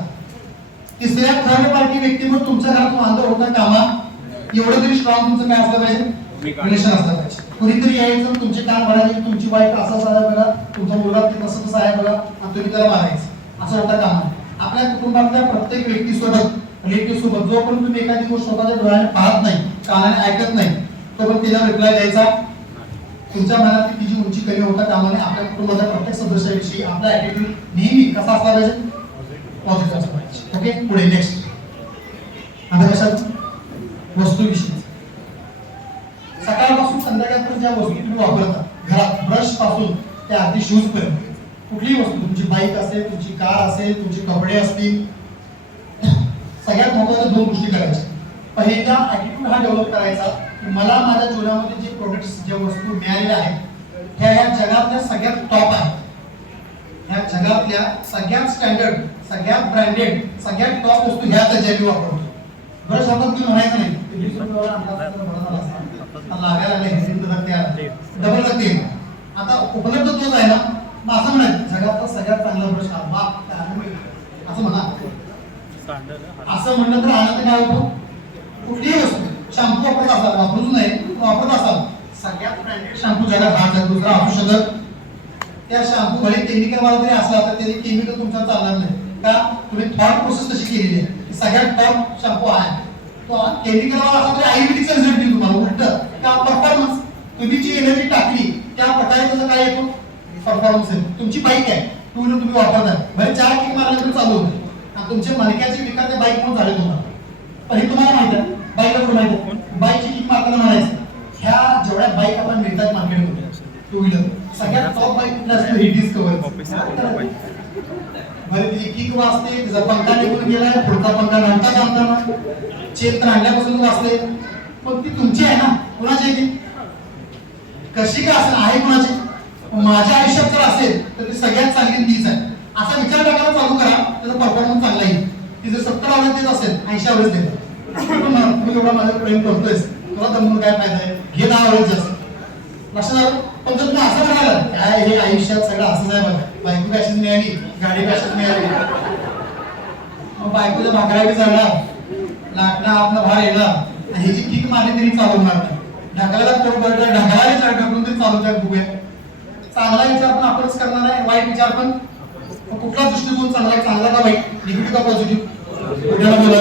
तिसऱ्या थर्ड पार्टी व्यक्तीमुळे तुमच्या घरात वांदो होता कामा एवढं तरी स्ट्रॉंग तुमचं काय असलं पाहिजे? रिलेशन असलं पाहिजे. कुणीतरी यायचं तुमचे कान भरायचे, तुमची वाईफ असं आहे बघा, तुमचा मुलगा तसं तसं आहे बघा आणि तुम्ही त्याला मारायचं, असं होता कामा. आपल्या कुटुंबातल्या प्रत्येक व्यक्तीसोबत रिलेटिव्ह सोबत जोपर्यंत तुम्ही एखादी गोष्ट स्वतःच्या डोळ्याने पाहत नाही, कानाने ऐकत नाही, तोपर्यंत त्याला रिप्लाय द्यायचा. तुमच्या मनातली तिची उंची कमी होता कामाने आपल्या कुटुंबाच्या प्रत्येक सदस्याविषयी आपला ॲटिट्यूड नेहमी कसा असला पाहिजे? पॉझिटिव्ह असला पाहिजे. ओके पुढे नेक्स्ट. आता कशात? वस्तूविषयी. सकाळपासून संध्याकाळपर्यंत ज्या वस्तू तुम्ही वापरता घरात, ब्रश पासून ते अगदी शूज पर्यंत, कुठलीही वस्तू, तुमची बाईक असेल, तुमची कार असेल, तुमचे कपडे असतील, सगळ्यात महत्त्वाच्या 2 गोष्टी करायच्या. पहिला ॲटिट्यूड हा डेव्हलप करायचा की मला माझ्या जीवनामध्ये जे प्रोडक्ट्स, ज्या वस्तू मिळालेल्या आहेत ह्या जगातल्या सगळ्यात टॉप आहेत. ह्या जगातल्या सगळ्यात स्टँडर्ड, सगळ्यात ब्रँडेड, सगळ्यात टॉप वस्तू ह्याच ज्या मी वापरतो. ब्रश आपण तुम्ही म्हणायचं नाही डबल लागते. आता उपलब्ध तोच आहे ना, मग असं म्हणायचं जगातला सगळ्यात चांगला ब्रश असं म्हणा. असं म्हणलं तर आनंद काय होतो? कुठलीही वस्तू शॅम्पू वापरत असाल, वापरूच नाही वापरत असाल, सगळ्यात ब्रँडेड शॅम्पू जगात हाच आहे, दुसरा असू शकत. त्या शॅम्पू भले केमिकल वाला जरी असला तर त्याचे केमिकल तुमच्यावर चालणार नाही. का? तुम्ही थॉट प्रोसेस तशी केलेली आहे. सगळ्यात टॉप शॅम्पू आहे तो केमिकल वाला असला तरी आयुर्वेदिकचा रिझल्ट देईल तुम्हाला. उलट का परफॉर्मन्स, तुम्ही जी एनर्जी टाकली त्या प्रकारे त्याचा काय येतो? परफॉर्मन्स येतो. तुमची बाईक आहे, 2 व्हीलर तुम्ही वापरताय, भले 4 किक मारल्यानंतर चालू होते आणि तुमचे मणक्याचे विकार त्या बाईक म्हणून झाले तुम्हाला. पण हे तुम्हाला माहिती आहे, बाईकला कुठं माहिती आहे? बाईकची किक मारताना म्हणायचं ह्या जेवढ्या बाईक आपण मिळतात मार्केटमध्ये 2 व्हीलर सगळ्यात टॉप बाईक कुठल्या असते? ही डिस्कवर. भले तिची किक वाजते, तिचा पंखा निघून गेलाय, पुढचा पंखा नंतर जमताना चेत तर आणल्यापासून वाजते, पण ती तुमची आहे ना, कुणाची आहे ती? कशी का असेल, आहे कुणाची? माझ्या आयुष्यात जर असेल तर ती सगळ्यात चांगली तीच आहे. असा विचार करायला चालू करा, त्याचा परफॉर्मन्स चांगला येईल. ती जर 70 आवडत देत असेल 80 आवडत देत, तुम्ही एवढा माझ्या प्रेम करतोयस, तुला दमून काय फायदा आहे, घे ना आवडत जास्त. लक्षात आलं? पण जर तुम्ही असं म्हणाल काय हे आयुष्यात सगळं असंच आहे बघा, बायको कशाच मिळाली, गाडी कशाच मिळाली, मग बायकोच्या भाकऱ्या बी जाणार, लाटणं आपला भार येणार, आणि ह्याची किक मारली तरी चालवणार नाही. ढकलायला कोण पडलं, ढकलायला चार ढकलून तरी चालवतात बघूया. चांगला विचार पण आपणच करणार आहे, वाईट विचार पण. कुठला दृष्टिकोन चांगला आहे, चांगला का वाईट, निगेटिव्ह का पॉझिटिव्ह? कुठला बोला.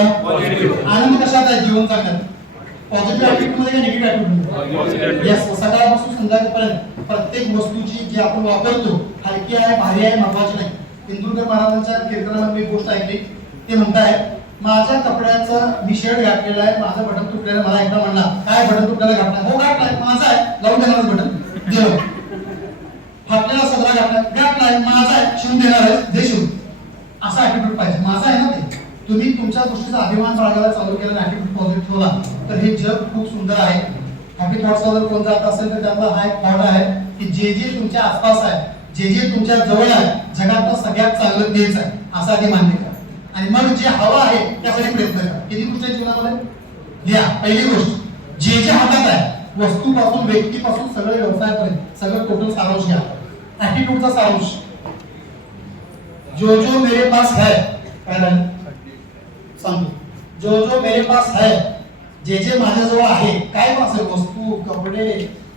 आनंद कशात आहे जीवन जगण्यात? पॉझिटिव्ह ऍटिट्यूड मध्ये का निगेटिव्ह ऍटिट्यूड? यस. सकाळपासून संध्याकाळपर्यंत प्रत्येक वस्तूची जी आपण वापरतो हलकी आहे, भारी आहे, महत्वाची नाही. इंदुरकर महाराजांच्या कीर्तनामध्ये मी गोष्ट ऐकली. ते म्हणतायत माझ्या कपड्याचं मी शर्ट घातलेला आहे, माझं बटन तुटलेलं. मला एकदा म्हणला काय बटन तुटलेलं घातलं? हो घातलाय, माझा आहे, लावून देणार बटन, दिलं. फाटलेला सदरा घातलाय, माझा आहे, शिवून देणार आहे, दे शिवून. असा ऍटिट्यूड पाहिजे. माझा आहे ना ते. तुम्ही तुमच्या गोष्टीचा अभिमान बाळगायला चालू केला, ऍटिट्यूड पॉझिटिव्ह ठेवला तर हे जग खूप सुंदर आहे. हॅपी थॉट्सला जर कोण जात असेल तर त्यातला हा एक थॉट आहे की जे जे तुमच्या आसपास आहे, जे जे तुमच्या जवळ आहे, जगातलं सगळ्यात चांगलं तेच आहे, असं आधी मान्य करा. आणि मग जे हवं आहे त्यासाठी प्रयत्न करा. किती गोष्टी आहेत जीवनामध्ये? लिहा. पहिली गोष्ट, जे जे हातात आहे, वस्तूपासून व्यक्तीपासून सगळं व्यवसायापर्यंत सगळं टोटल सारांश घ्या. ऍटिट्यूडचा सारांश. जो जो मेरे पास है, पहिला सांगतो, जो जो मेरे पास है, जे जे माझ्याजवळ आहे, काय पण असेल, वस्तू, कपडे,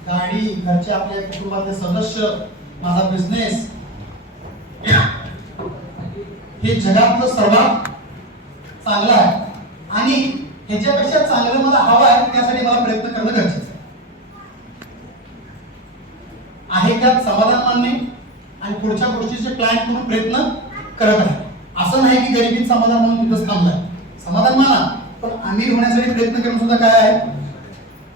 गाडी, घरचे आपल्या कुटुंबातले सदस्य, माझा बिझनेस, हे जगातलं सर्वात चांगलं आहे आणि ह्याच्यापेक्षा चांगलं मला हवं आहे, त्यासाठी मला प्रयत्न करणं गरजेचं आहे. त्यात समाधान मानणे आणि पुढच्या गोष्टीचे प्लॅन करून प्रयत्न करत आहे. असं नाही की गरिबीत समाधान म्हणून तिथंच थांबलाय. समाधान माना, पण अमीर होण्यासाठी प्रयत्न करणं सुद्धा काय आहे?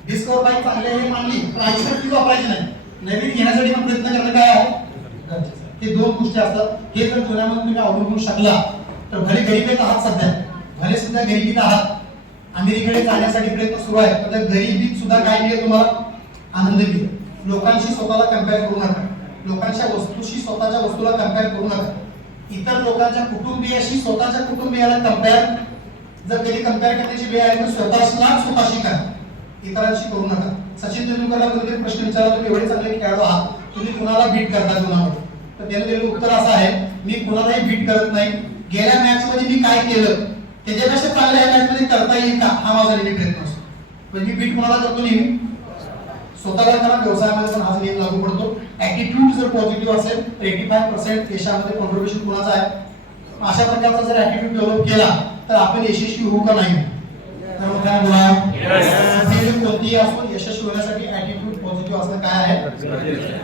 डिस्कवर बाईक चांगली आहे हे मानली, पण आयुष्यात ती वापरायची नाही. नवीन घेण्यासाठी पण प्रयत्न करणं काय आहे? गरजेचं. हे दोन गोष्टी असतात. हे जर जीवनामध्ये तुम्ही अवलंबून शकला तर भले गरिबीत आहात, सध्या भले सुद्धा गरिबीत आहात, अमेरिकेकडे जाण्यासाठी प्रयत्न सुरू आहे, तर गरिबीत सुद्धा काय मिळेल तुम्हाला? आनंद मिळेल. लोकांशी स्वतःला कम्पेअर करू नका. लोकांच्या वस्तूशी स्वतःच्या वस्तूला कम्पेअर करू नका. इतर लोकांच्या कुटुंबियाशी स्वतःच्या कुटुंबियाला कम्पेअर जर कधी कम्पेअर करण्याची वेळ आली तर स्वतःशी करा, इतरांशी करू नका. सचिन तेंडुलकरला कधीतरी प्रश्न विचारला, तुम्ही एवढे चांगले खेळाडू आहात, तुम्ही कुणाला बीट करता जीवनामध्ये? तर त्याने दिलेलं उत्तर असं आहे, मी कुणालाही बीट करत नाही. गेल्या मॅच मध्ये मी काय केलं त्याच्यापेक्षा चांगल्या या मॅच मध्ये करता येईल का, हा माझा नेहमी प्रयत्न असतो. पण मी बीट कुणाला करतो? नेहमी स्वतःला करा. व्यवसायामध्ये पण हाच नियम लागू पडतो. ऍटिट्यूड जर पॉझिटिव्ह असेल तर 85% यशामध्ये कॉन्ट्रीब्युशन कुणाचं आहे? अशा प्रकारचा जर ऍटिट्यूड डेव्हलप केला तर आपण यशस्वी होऊ का नाही? तर काय बोला, कोणतीही असो, यशस्वी होण्यासाठी ऍटिट्यूड पॉझिटिव्ह असणं काय आहे?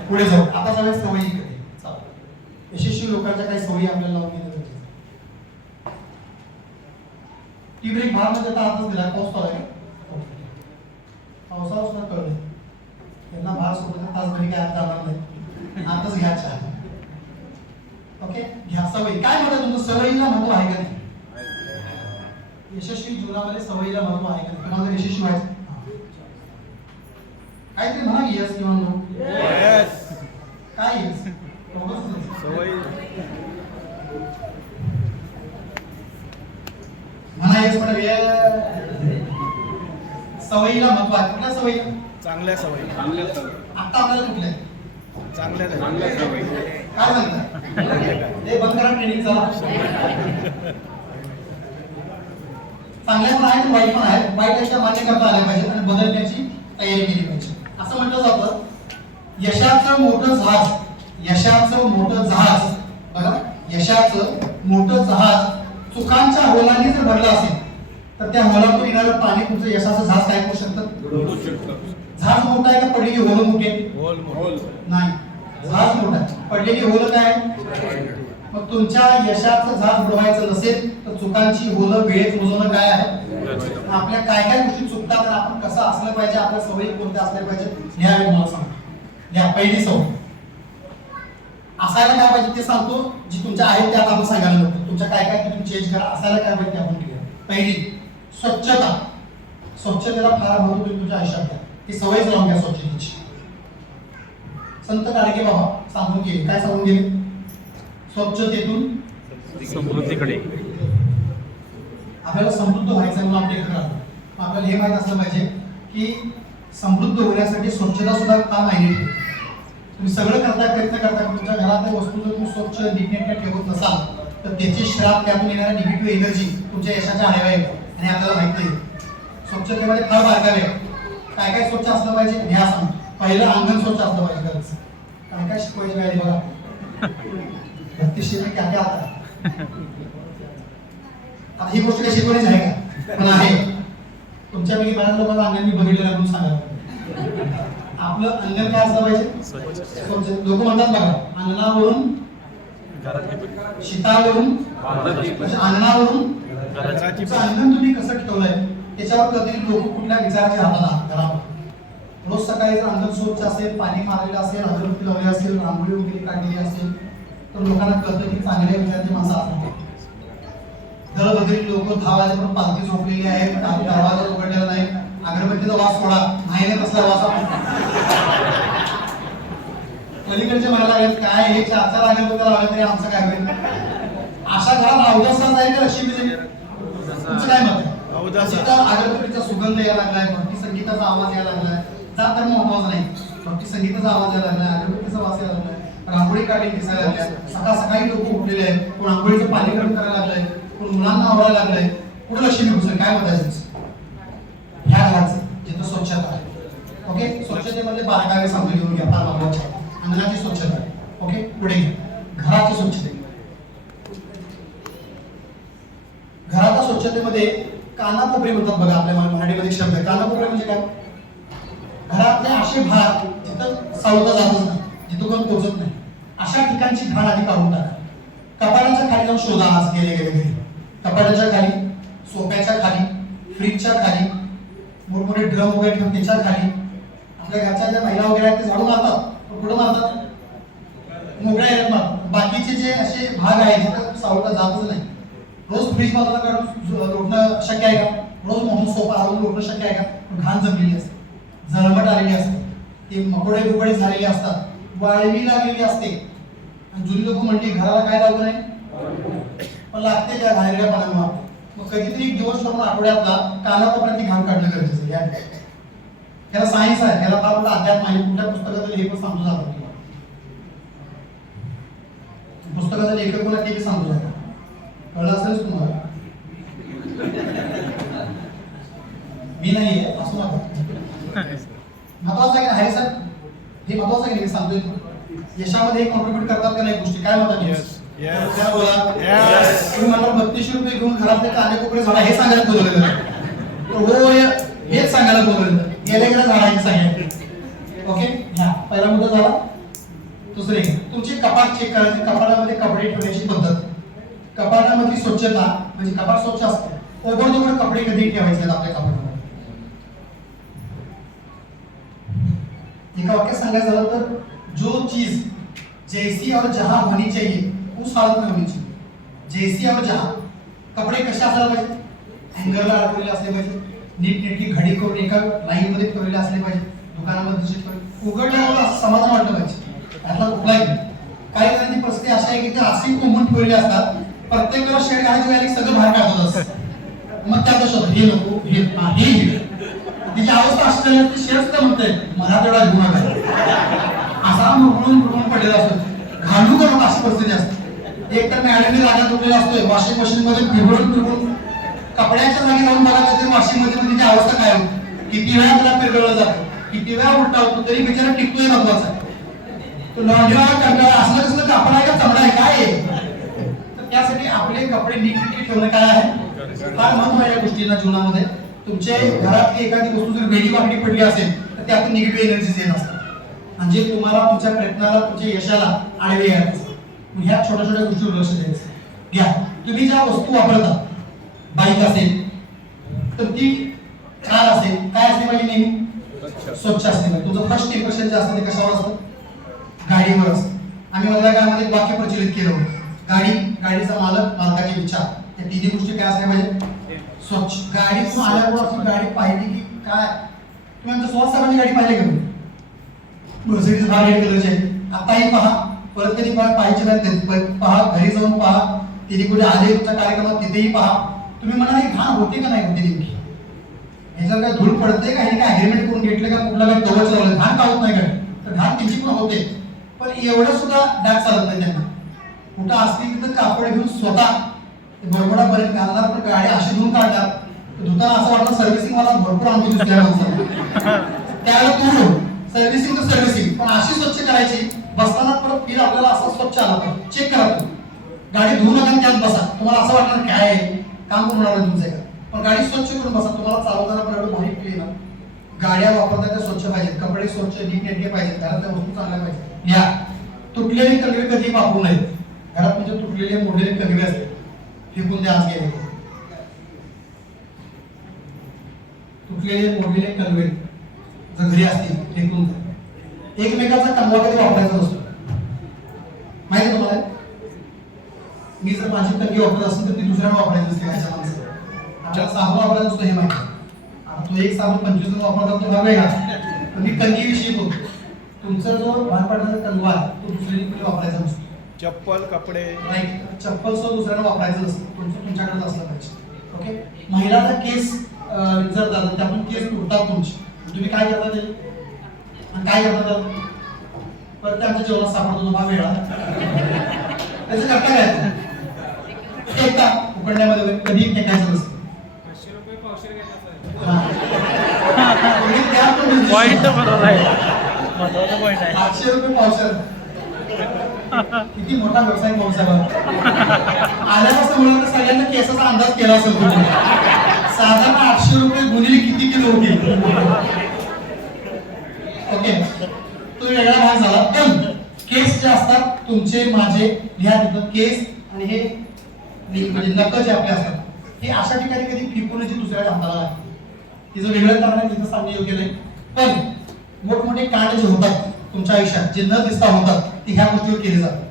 पुढे जाऊ. आता सगळ्या सवयी यशस्वी लोकांच्या काही सवयी आपल्याला लावून घेण्याचं. टी ब्रेक भार न देता हातच दिला, पाऊस पडाय पावसावर सुद्धा कळलं त्यांना भार सोबत तास घरी काय हात जाणार नाही, हातच घ्यायचा आहे. ओके, घ्या सवयी. काय म्हणतात तुमचं? सवयीला महत्व आहे का नाही? यशस्वी जीवनामध्ये सवयीला महत्व आहे का नाही? तुम्हाला यशस्वी व्हायचं काहीतरी म्हणा की यस किंवा नो. काय यस? म्हणा येस पण सवयीला महत्व आहे. कुठल्या सवयी? चांगल्या सवयी. आता आपल्याला कुठल्या? चांगल्या सवयी. काय सांगता? हे बंद करा ट्रेनिंग चला. चांगल्या पण आहेत, वाईट पण आहेत. वाईट मान्य करता आल्या पाहिजे आणि बदलण्याची तयारी केली पाहिजे. असं म्हटलं जातं यशाचं मोठं जहाज, यशाचं मोठं जहाज, बघा यशाचं मोठं जहाज चुकांच्या होलांनी जर भरलं असेल तर त्या होलातून येणारं पाणी तुमचं यशाचं जहाज काय करू शकतं? जहाज मोठा आहे का पडलेली होल मोठी आहे? नाही, जहाज मोठा आहे, पडलेली होल काय? मग तुमच्या यशाचं जहाज बुडवायचं नसेल तर चुकांची होलं वेळेत मोजवणं काय आहे? आपल्या काय काय गोष्टी चुकतात आणि आपण कसं असलं पाहिजे, आपल्या सवयी कोणत्या असल्या पाहिजे ह्या मी मला सांगतो. घ्या पहिली सवय असायला काय पाहिजे ते सांगतो. जी तुमच्या आहेत त्या आपण सांगायला नको. तुमच्या काय काय तुम्ही चेंज करा, असायला काय पाहिजे ते आपण क्लिअर. पहिली स्वच्छता. स्वच्छतेला फार महत्व तुम्ही तुमच्या आयुष्यात द्या. ती सवयच लावून घ्या स्वच्छतेची. संत गाडगे बाबा सांगून गेले. काय सांगून गेले? स्वच्छतेतून समृद्धीकडे. आपल्याला समृद्ध व्हायचं म्हणून आपल्या इकडे आपल्याला हे माहित असलं पाहिजे की समृद्ध होण्यासाठी स्वच्छता सुद्धा काम आहे. तुम्ही सगळं करता प्रयत्न करता तुमच्या घरातल्या वस्तू जर तुम्ही स्वच्छ नीटनेटक्या ठेवत नसाल तर त्याचे श्राप त्यातून येणाऱ्या निगेटिव्ह एनर्जी तुमच्या यशाच्या आडव्या येतात आणि आपल्याला माहित नाही. स्वच्छतेमध्ये फार बारकावे काय काय स्वच्छ असलं पाहिजे ह्या सांग. पहिलं अंगण स्वच्छ असलं पाहिजे घरचं. काय काय शिकवायची वेळ बघा 32 में क्या क्या आता है. आता ही गोष्ट काही शिकवलीच आहे का पण आहे. तुमच्यापैकी बऱ्याच लोकांना अंगण मी बघितलेलं म्हणून सांगायला आपलं अंगण काय असलं पाहिजे स्वच्छ. लोक म्हणतात बघा अंगणावरून शीतावरून अंगणावरून अंगण तुम्ही कसं ठेवलंय त्याच्यावर कधी लोक कुठल्या विचाराचे राहतात घरामध्ये. रोज सकाळी जर अंगण स्वच्छ असेल पाणी मारलेलं असेल अगरबत्ती लावली असेल रांगोळी वगैरे काढलेली असेल तर लोकांना कळतं की चांगल्या विचारांची माणसं असतात. दरबदरी लोक 10 वाजेपर्यंत पालखी झोपलेली आहे दरवाजा उघडलेला नाही अगरबत्तीचा वास सोडा नाही तसला वास पलीकडचे म्हणायला लागेल काय हे 4 अगरबत्त्या लावल्या तरी आमचं काय होईल. अशा घरात अवदासा जाईल का लक्ष्मी जाईल तुमचं काय मत आहे. अगरबत्तीचा सुगंध यायला लागलाय भक्ती संगीताचा आवाज यायला लागलाय. जात धर्म महत्वाचा नाही भक्ती संगीताचा आवाज यायला लागलाय अगरबत्तीचा वास यायला लागलाय रांगोळी काढली दिसायला लागल्या सकाळ सकाळी लोक उठलेले आहेत कोण रांगोळीचं पाणी गरम करायला लागलंय कोण मुलांना आवडायला लागलंय कुठं लक्ष्मी घुसेल काय बतायचं ह्या घराचं जिथं स्वच्छता आहे. ओके स्वच्छतेमध्ये बारकावे समजून घेऊन घ्या फार महत्वाचे. अंगणाची स्वच्छता ओके पुढे घराची स्वच्छता. घराच्या स्वच्छतेमध्ये कानाकोपरे म्हणतात बघा आपल्या मराठीमध्ये शब्द आहे. कानाकोपरे म्हणजे काय घरातले असे भाग जिथं सावता जातच नाही जिथं कोण पोहोचत नाही अशा ठिकाणची घाण आधी काढून टाका. कपाटाच्या खाली जाऊन शोधा आज गेले घरी कपाटाच्या खाली सोफ्याच्या खाली फ्रीजच्या खाली मोठमोठे ड्रम वगैरे ठेवून त्याच्या खाली आपल्या घरच्या ज्या महिला वगैरे आहेत ते झाडू मारतात कुठं मारतात मोकळ्या येत मारतात. बाकीचे जे असे भाग आहेत जिथं सावता जातच नाही रोज फ्रीज बाजूला काढून लोटणं शक्य आहे का. रोज म्हणून सोफा हलवून लोटणं शक्य आहे का. घाण जमलेली असते झळमट आलेली असते ते मकोडे बिकोडे झालेले असतात वाळवी लागलेली असते. आणि जुनी लोक म्हणली घराला काय लागू नये पण लागते त्या घाणेरड्या पाण्यामुळे. मग कधीतरी एक दिवस सोडून आठवड्यातला कानाकोपऱ्यात घाण काढणं गरजेचं आहे. त्याला सायन्स आहे त्याला फार मोठा अध्यात्म आहे. कुठल्या पुस्तकाचं लेखक सांगतो जातो पुस्तकाचं लेखक कोणा ते सांगतो जातो कळलं असेलच तुम्हाला. मी नाही असं महत्वाचं आहे की नाही सर हे महत्वाचं आहे की नाही सांगतोय यशामध्ये कॉन्ट्रीब्यूट करतात का नाही गोष्टी काय म्हणतात. तुम्ही मला 32 रुपये घेऊन घरातले कानेकोपरे झाडा हे सांगायला बोलवलेलं हो हेच सांगायला बोलवलेलं गेल्या गेल्या झाडांची सांगायला. ओके ह्या पहिला मुद्दा झाला. दुसरे तुमचे कपाट चेक करायचे कपाटामध्ये कपडे ठेवण्याची पद्धत. कपाटामधली स्वच्छता म्हणजे कपाट स्वच्छ असतं ओबडधोबड कपडे कधी ठेवायचे आपल्या कपाटामध्ये. एका वाक्यात सांगायचं झालं तर जो चीज जैसी और जहां होनी चाहिए उस हालत में होनी चाहिए. जैसी और जहां कपडे कसे असायला पाहिजे हँगरला अडकवलेले असले पाहिजे नीटनेटकी घडी करून एका लाईन मध्ये ठेवलेले असले पाहिजे दुकानामध्ये तसे ठेवले उघडल्यावर असं समाधान वाटलं पाहिजे त्यातला कुठलाही. काही जणांची परिस्थिती अशी आहे की ते असे कोंबून ठेवलेले असतात प्रत्येकाला शेड घालायची वेळेला सगळं बाहेर काढतात असं मग त्याचा शब्द हे नको हे तिची अवस्था असते शेअर्स का म्हणते मला तेवढा घेऊ नका असा मुरळून पडलेला असतो घालू का नको अशी परिस्थिती असते. एक तर मॅडमने जागा तुटलेला असतोय वॉशिंग मशीन मध्ये फिरवून कपड्याच्या जागी जाऊन बघा तरी वॉशिंग मध्ये तिची अवस्था काय होती किती वेळा तुला फिरवलं जातं किती वेळा उलटा होतो तरी बिचारा टिकतोय महत्वाचा आहे. तो लॉन्ड्रीवाला कंटाळा असलं कसलं कापड आहे का चमडा आहे काय आहे. तर त्यासाठी आपले कपडे नीटनेटके ठेवणं काय आहे फार महत्व आहे या गोष्टींना जीवनामध्ये. तुमच्या घरातली एखादी वस्तू जर वेडी वाकडी पडली असेल तर त्यातून निगेटिव्ह एनर्जी येत असतात म्हणजे तुम्हाला तुमच्या प्रयत्नाला तुमच्या यशाला आडवे येत असतात. ह्या छोट्या छोट्या गोष्टीवर लक्ष द्यायचं. घ्या तुम्ही ज्या वस्तू वापरता बाईक असेल तर ती कार असेल काय असली पाहिजे नेहमी स्वच्छ असते पाहिजे. तुझं फर्स्ट इम्प्रेशन जे असतं ते कशावर असतं गाडीवर असतं. आम्ही मधल्या काळामध्ये एक वाक्य प्रचलित केलं होतं गाडीचा मालक मालकाचे विचार. या तिन्ही गोष्टी काय असल्या पाहिजे स्वच्छ. गाडीतून आल्यावर अशी गाडी पाहिली की काय तुम्ही आमच्या स्वच्छ साहेबांची गाडी पाहिली का मर्सिडीज भारी कलरची आहे आताही पहा परत कधी पाहायची नाही पहा घरी जाऊन पहा तिथे कुठे आले तुमच्या कार्यक्रमात तिथेही पहा तुम्ही म्हणाले घाण होते का नाही होते नेमकी ह्याच्यावर काय धूळ पडते का, हे काय ॲग्रीमेंट करून घेतलं का, कुठला काय कवच लावलं, घाण का होत नाही का, तर घाण त्यांची पण होते, पण एवढं सुद्धा डाग चालत नाही त्यांना. कुठं असतील तिथं कापड घेऊन स्वतः बरोबरापर्यंत घालणार, पण गाडी अशी धुवून काढतात धुताना असं वाटतं सर्व्हिसिंग मला भरपूर अनुभव दिसल्या त्यावेळेला तू सर्व्हिसिंग तर सर्व्हिसिंग पण अशी स्वच्छ करायची, बसताना परत फील आपल्याला असा स्वच्छ आला तर चेक करा, तो गाडी धुवू नका आणि त्यात बसा, तुम्हाला असं वाटणार काय आहे काम करून राहिलं तुमचं का, पण गाडी स्वच्छ करून बसा, तुम्हाला चालवताना पण एवढं भारी फील येणार. गाड्या वापरता त्या स्वच्छ पाहिजेत, कपडे स्वच्छ नीटनेटके पाहिजेत, घरातल्या वस्तू चांगल्या पाहिजेत. या तुटलेले कलवे कधी वापरू नये, घरात म्हणजे तुटलेले मोडलेले कलवे असते फेकून द्या, आज गेले तुटलेले मोडलेले कलवे जर घरी असतील फेकून द्या. एकमेकाचा कंगवा कधी वापरायचा नसतो, माहिती तुम्हाला. मी जर माझी कंगी वापरत असेल तर ती दुसऱ्याला वापरायची असते, माझ्या माणसाला आपल्याला साबण वापरायचं असतो हे माहिती. आता तो एक साबण 25 जण वापरतात तो हा वेगळा, पण मी कंगीविषयी बोलतो. तुमचा जो भार पाडण्याचा कंगवा आहे तो दुसऱ्याने वापरायचा नसतो. चप्पल कपडे राईट, चप्पल सुद्धा दुसऱ्याला वापरायचं नसतं, तुमचं तुमच्याकडे असलं पाहिजे. ओके, महिलाचा केस जर झालं त्यातून केस तुटतात तुमचे, तुम्ही काय करता ते काय करता परत आमच्या जेवणात सापडतो हा वेळा त्याचं करता काय फेकता उकडण्यामध्ये कधी फेकायचं नसतं. पॉइंट बरोबर आहे, महत्वाचा पॉइंट आहे. 800 रुपये पावशेर, किती मोठा व्यवसाय पावसाळा आल्यापासून मुलांना सगळ्यांना केसाचा अंदाज केला असेल तुम्ही. साधारण 800 रुपये गुणिले किती किलो होतील. ओके, तो वेगळा भाग झाला. पण केस जे असतात तुमचे माझे लिहा तिथं केस आणि हे म्हणजे नख जे आपले असतात हे अशा ठिकाणी कधी फिरकूनची दुसऱ्या हाताला आहे, तिचं वेगळं कारण आहे, तिथं सांगणे योग्य नाही. पण मोठमोठे कांड जे होतात तुमच्या आयुष्यात जे न दिसता होतात ते ह्या गोष्टीवर केले जातात.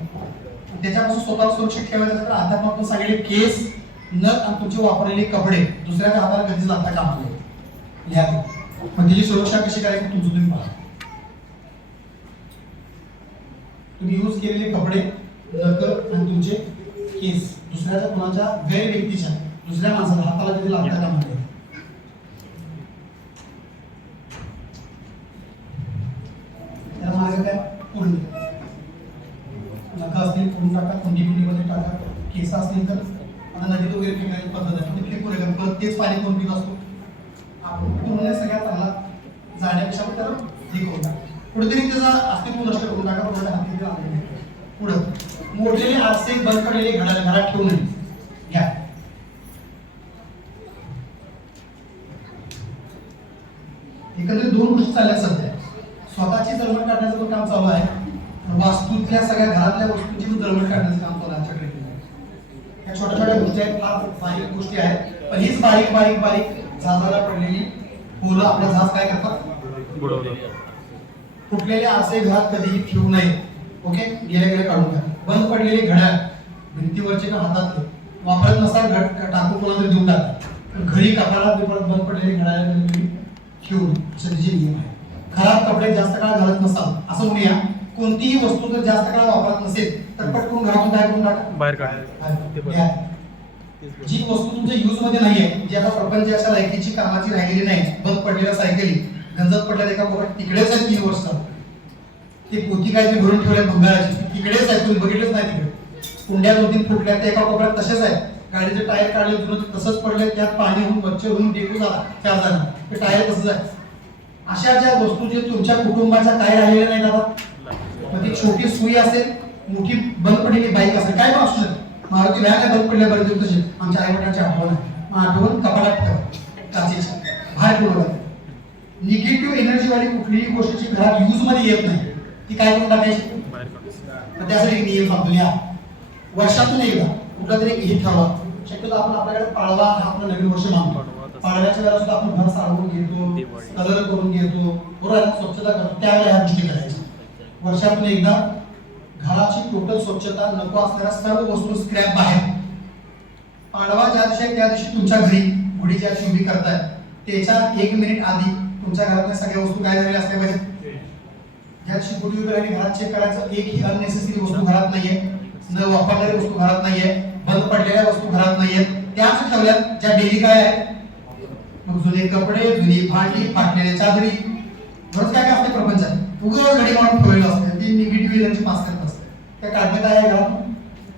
त्याच्यापासून स्वतःला सुरक्षित ठेवायचं तर अध्यात्मातून सगळे केस नख आणि तुमचे वापरलेले कपडे दुसऱ्याच्या हाताला कधीच लागता कामा नये. लिहा मग त्याची सुरक्षा कशी करायची तुमचं तुम्ही पहा. तुम्ही यूज केलेले कपडे नख आणि तुमचे केस दुसऱ्याच्या कोणाच्या गैर व्यक्तीच्या दुसऱ्या माणसाला हाताला कधी लागता कामा नये. त्याला मार्ग काय पूर्ण नख असतील पूर्ण टाका, कुंडी मध्ये टाका, केस असतील तर आता नदीत वगैरे फेकण्याची पद्धत आहे ते फेकू नका, परत तेच पाणी करून पित असतो आपण पूर्ण सगळ्यात चांगला जाण्यापेक्षा त्याला हे करून टाका, कुठेतरी त्याचा अस्तित्व नष्ट करून टाका. पुढे हाती आणले पुढं मोडलेले आरसे बंद पडलेले घरात ठेवू नये. घ्या एकंदरीत 2 गोष्टी चालल्या सध्या, स्वतःची जळमट काढण्याचं पण काम चालू आहे, वास्तूतल्या सगळ्या घरातल्या वस्तूंची पण जळमट काढण्याचं काम चालू आहे आमच्याकडे. या छोट्या छोट्या गोष्टी आहेत, फार बारीक गोष्टी आहेत, पण हीच बारीक बारीक बारीक झाडाला पडलेली फुलं आपलं झाड काय करतात बुडवलं. फुटलेले आरसे घरात कधीही ठेवू नये. ओके, गेले गेले काढून घ्या. बंद पडलेले घड्याळ भिंतीवरचे का हातातले वापरत नसाल टाकून कोणाला तरी देऊन टाका. घरी कपाळात बंद पडलेले घड्याळ ठेवू नये असे त्याचे नियम आहे. घरात कपडे जास्त काळ घालत नसाल असं म्हणूया, कोणतीही वस्तू जर जास्त काळ वापरत नसेल तर पटकन घरातून काय करून टाका, बाहेर काढा. जी वस्तू तुमच्या यूज मध्ये नाहीये, जी आता प्रपंचाच्या लायकीची कामाची राहिलेली नाही, बंद पडलेल्या सायकली गंजत पडल्या एका पोटात तिकडेच आहे 3 वर्ष, ते पोती काय ते भरून ठेवल्या भंगाराची तिकडेच आहे, तुम्ही बघितलंच नाही तिकडे. कुंड्या 2-3 फुटल्या त्या एका कोपऱ्यात तसेच आहे. गाडीचे टायर काढले जुनं तसंच पडले, त्यात पाणी होऊन बच्चे होऊन डेंगू झाला 4 जण, ते टायर तसंच आहे. अशा ज्या वस्तू जे तुमच्या कुटुंबाच्या काय राहिलेल्या नाही दादा, मग ती छोटी सुई असेल, मोठी बंद पडलेली बाईक असेल, काय पण असू शकते, मारुती व्हॅन बंद पडल्या बरेच दिवस तसे आमच्या आई वडिलांची आठवण आहे, मग आठवण कपाळात ठेवा काचेच्या बाहेर ठेवलं. निगेटिव्ह एनर्जी वाली कुठलीही गोष्टीची घरात यूज मध्ये येत नाही, ती काय करून टाकायची. त्यासाठी एक नियम सांगतो, या वर्षातून एकदा कुठला तरी हे ठरवा. शक्यतो आपण आपल्याकडे पाळवा हा आपला नवीन वर्ष मानतो, पाळव्याच्या वेळेला सुद्धा आपण घर सारवून घेतो, कलर करून घेतो, बरोबर, स्वच्छता करतो, त्यावेळेला ह्या गोष्टी करायच्या. वर्षातून एकदा घराची टोटल स्वच्छता, नको असणाऱ्या सर्व वस्तू स्क्रॅप बाहेर. पाडवा ज्या दिवशी त्या दिवशी तुमच्या घरी गुढी ज्या दिवशी उभी करताय त्याच्या 1 मिनिट आधी तुमच्या घरातल्या सगळ्या वस्तू काय झालेल्या असल्या पाहिजे. ज्या दिवशी गुढी उभी राहिली घरात चेक करायचं, एकही अननेसेसरी वस्तू घरात नाहीये, न वापरणारी वस्तू घरात नाहीये, बंद पडलेल्या वस्तू घरात नाहीये, त्याच ठेवल्यात ज्या डेली काय आहे मग जुने कपडे, जुनी भांडी, फाटलेल्या चादरी, बरंच काय काय असते प्रपंचात. उगाच घडी मारून ठेवलेलं असते, ती निगेटिव्ह एनर्जी पास करत असते. त्या काढण्यात आहे का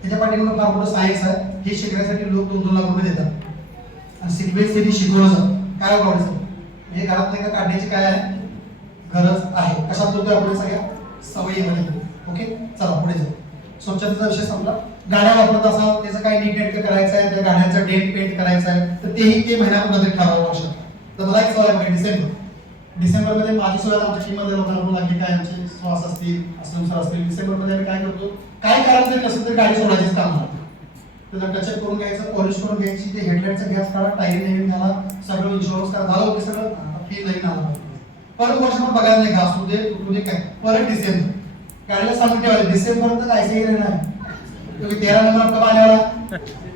त्याच्या पाठीमागे फार मोठं सायन्स आहे. हे शिकण्यासाठी लोक 2-2 लाख रुपये देतात आणि सिक्वेन्सली शिकवलं जातं. काय आवडायचं हे घरात नाही का काढण्याची काय आहे गरज आहे. कशात बोलतोय आपण सगळ्या सवयीमध्ये. ओके चला पुढे जाऊ. स्वच्छतेचा विषय संपला. गाड्या वापरत असाल त्याचं काय नीट नेटकं करायचं आहे, त्या गाड्यांचं डेंट पेंट करायचं आहे तर तेही ते महिन्यामध्ये ठरवावं आवश्यक. तर मला एक सवय आहे डिसेंबरमध्ये माझी सवय आमच्या टीममध्ये लोकांना लागली काय आमचे श्वास असतील असंसर असतील. डिसेंबरमध्ये आम्ही काय करतो काय कारण जरी नसेल तर गाडी सोडायचीच काम नाही. त्याचा टचअप करून घ्यायचं, पॉलिश करून घ्यायची, ते हेडलाईटचा गॅस काढा, टायर नवीन घाला, सगळं इन्शुरन्स करा, झालं ओके सगळं फी नवीन आला. परत वर्षभर बघायला नाही घास होते तुझे काय परत डिसेंबर गाडीला सांगून ठेवायला डिसेंबर तर कायसे नाही तुम्ही 13 नंबर कब आने वाला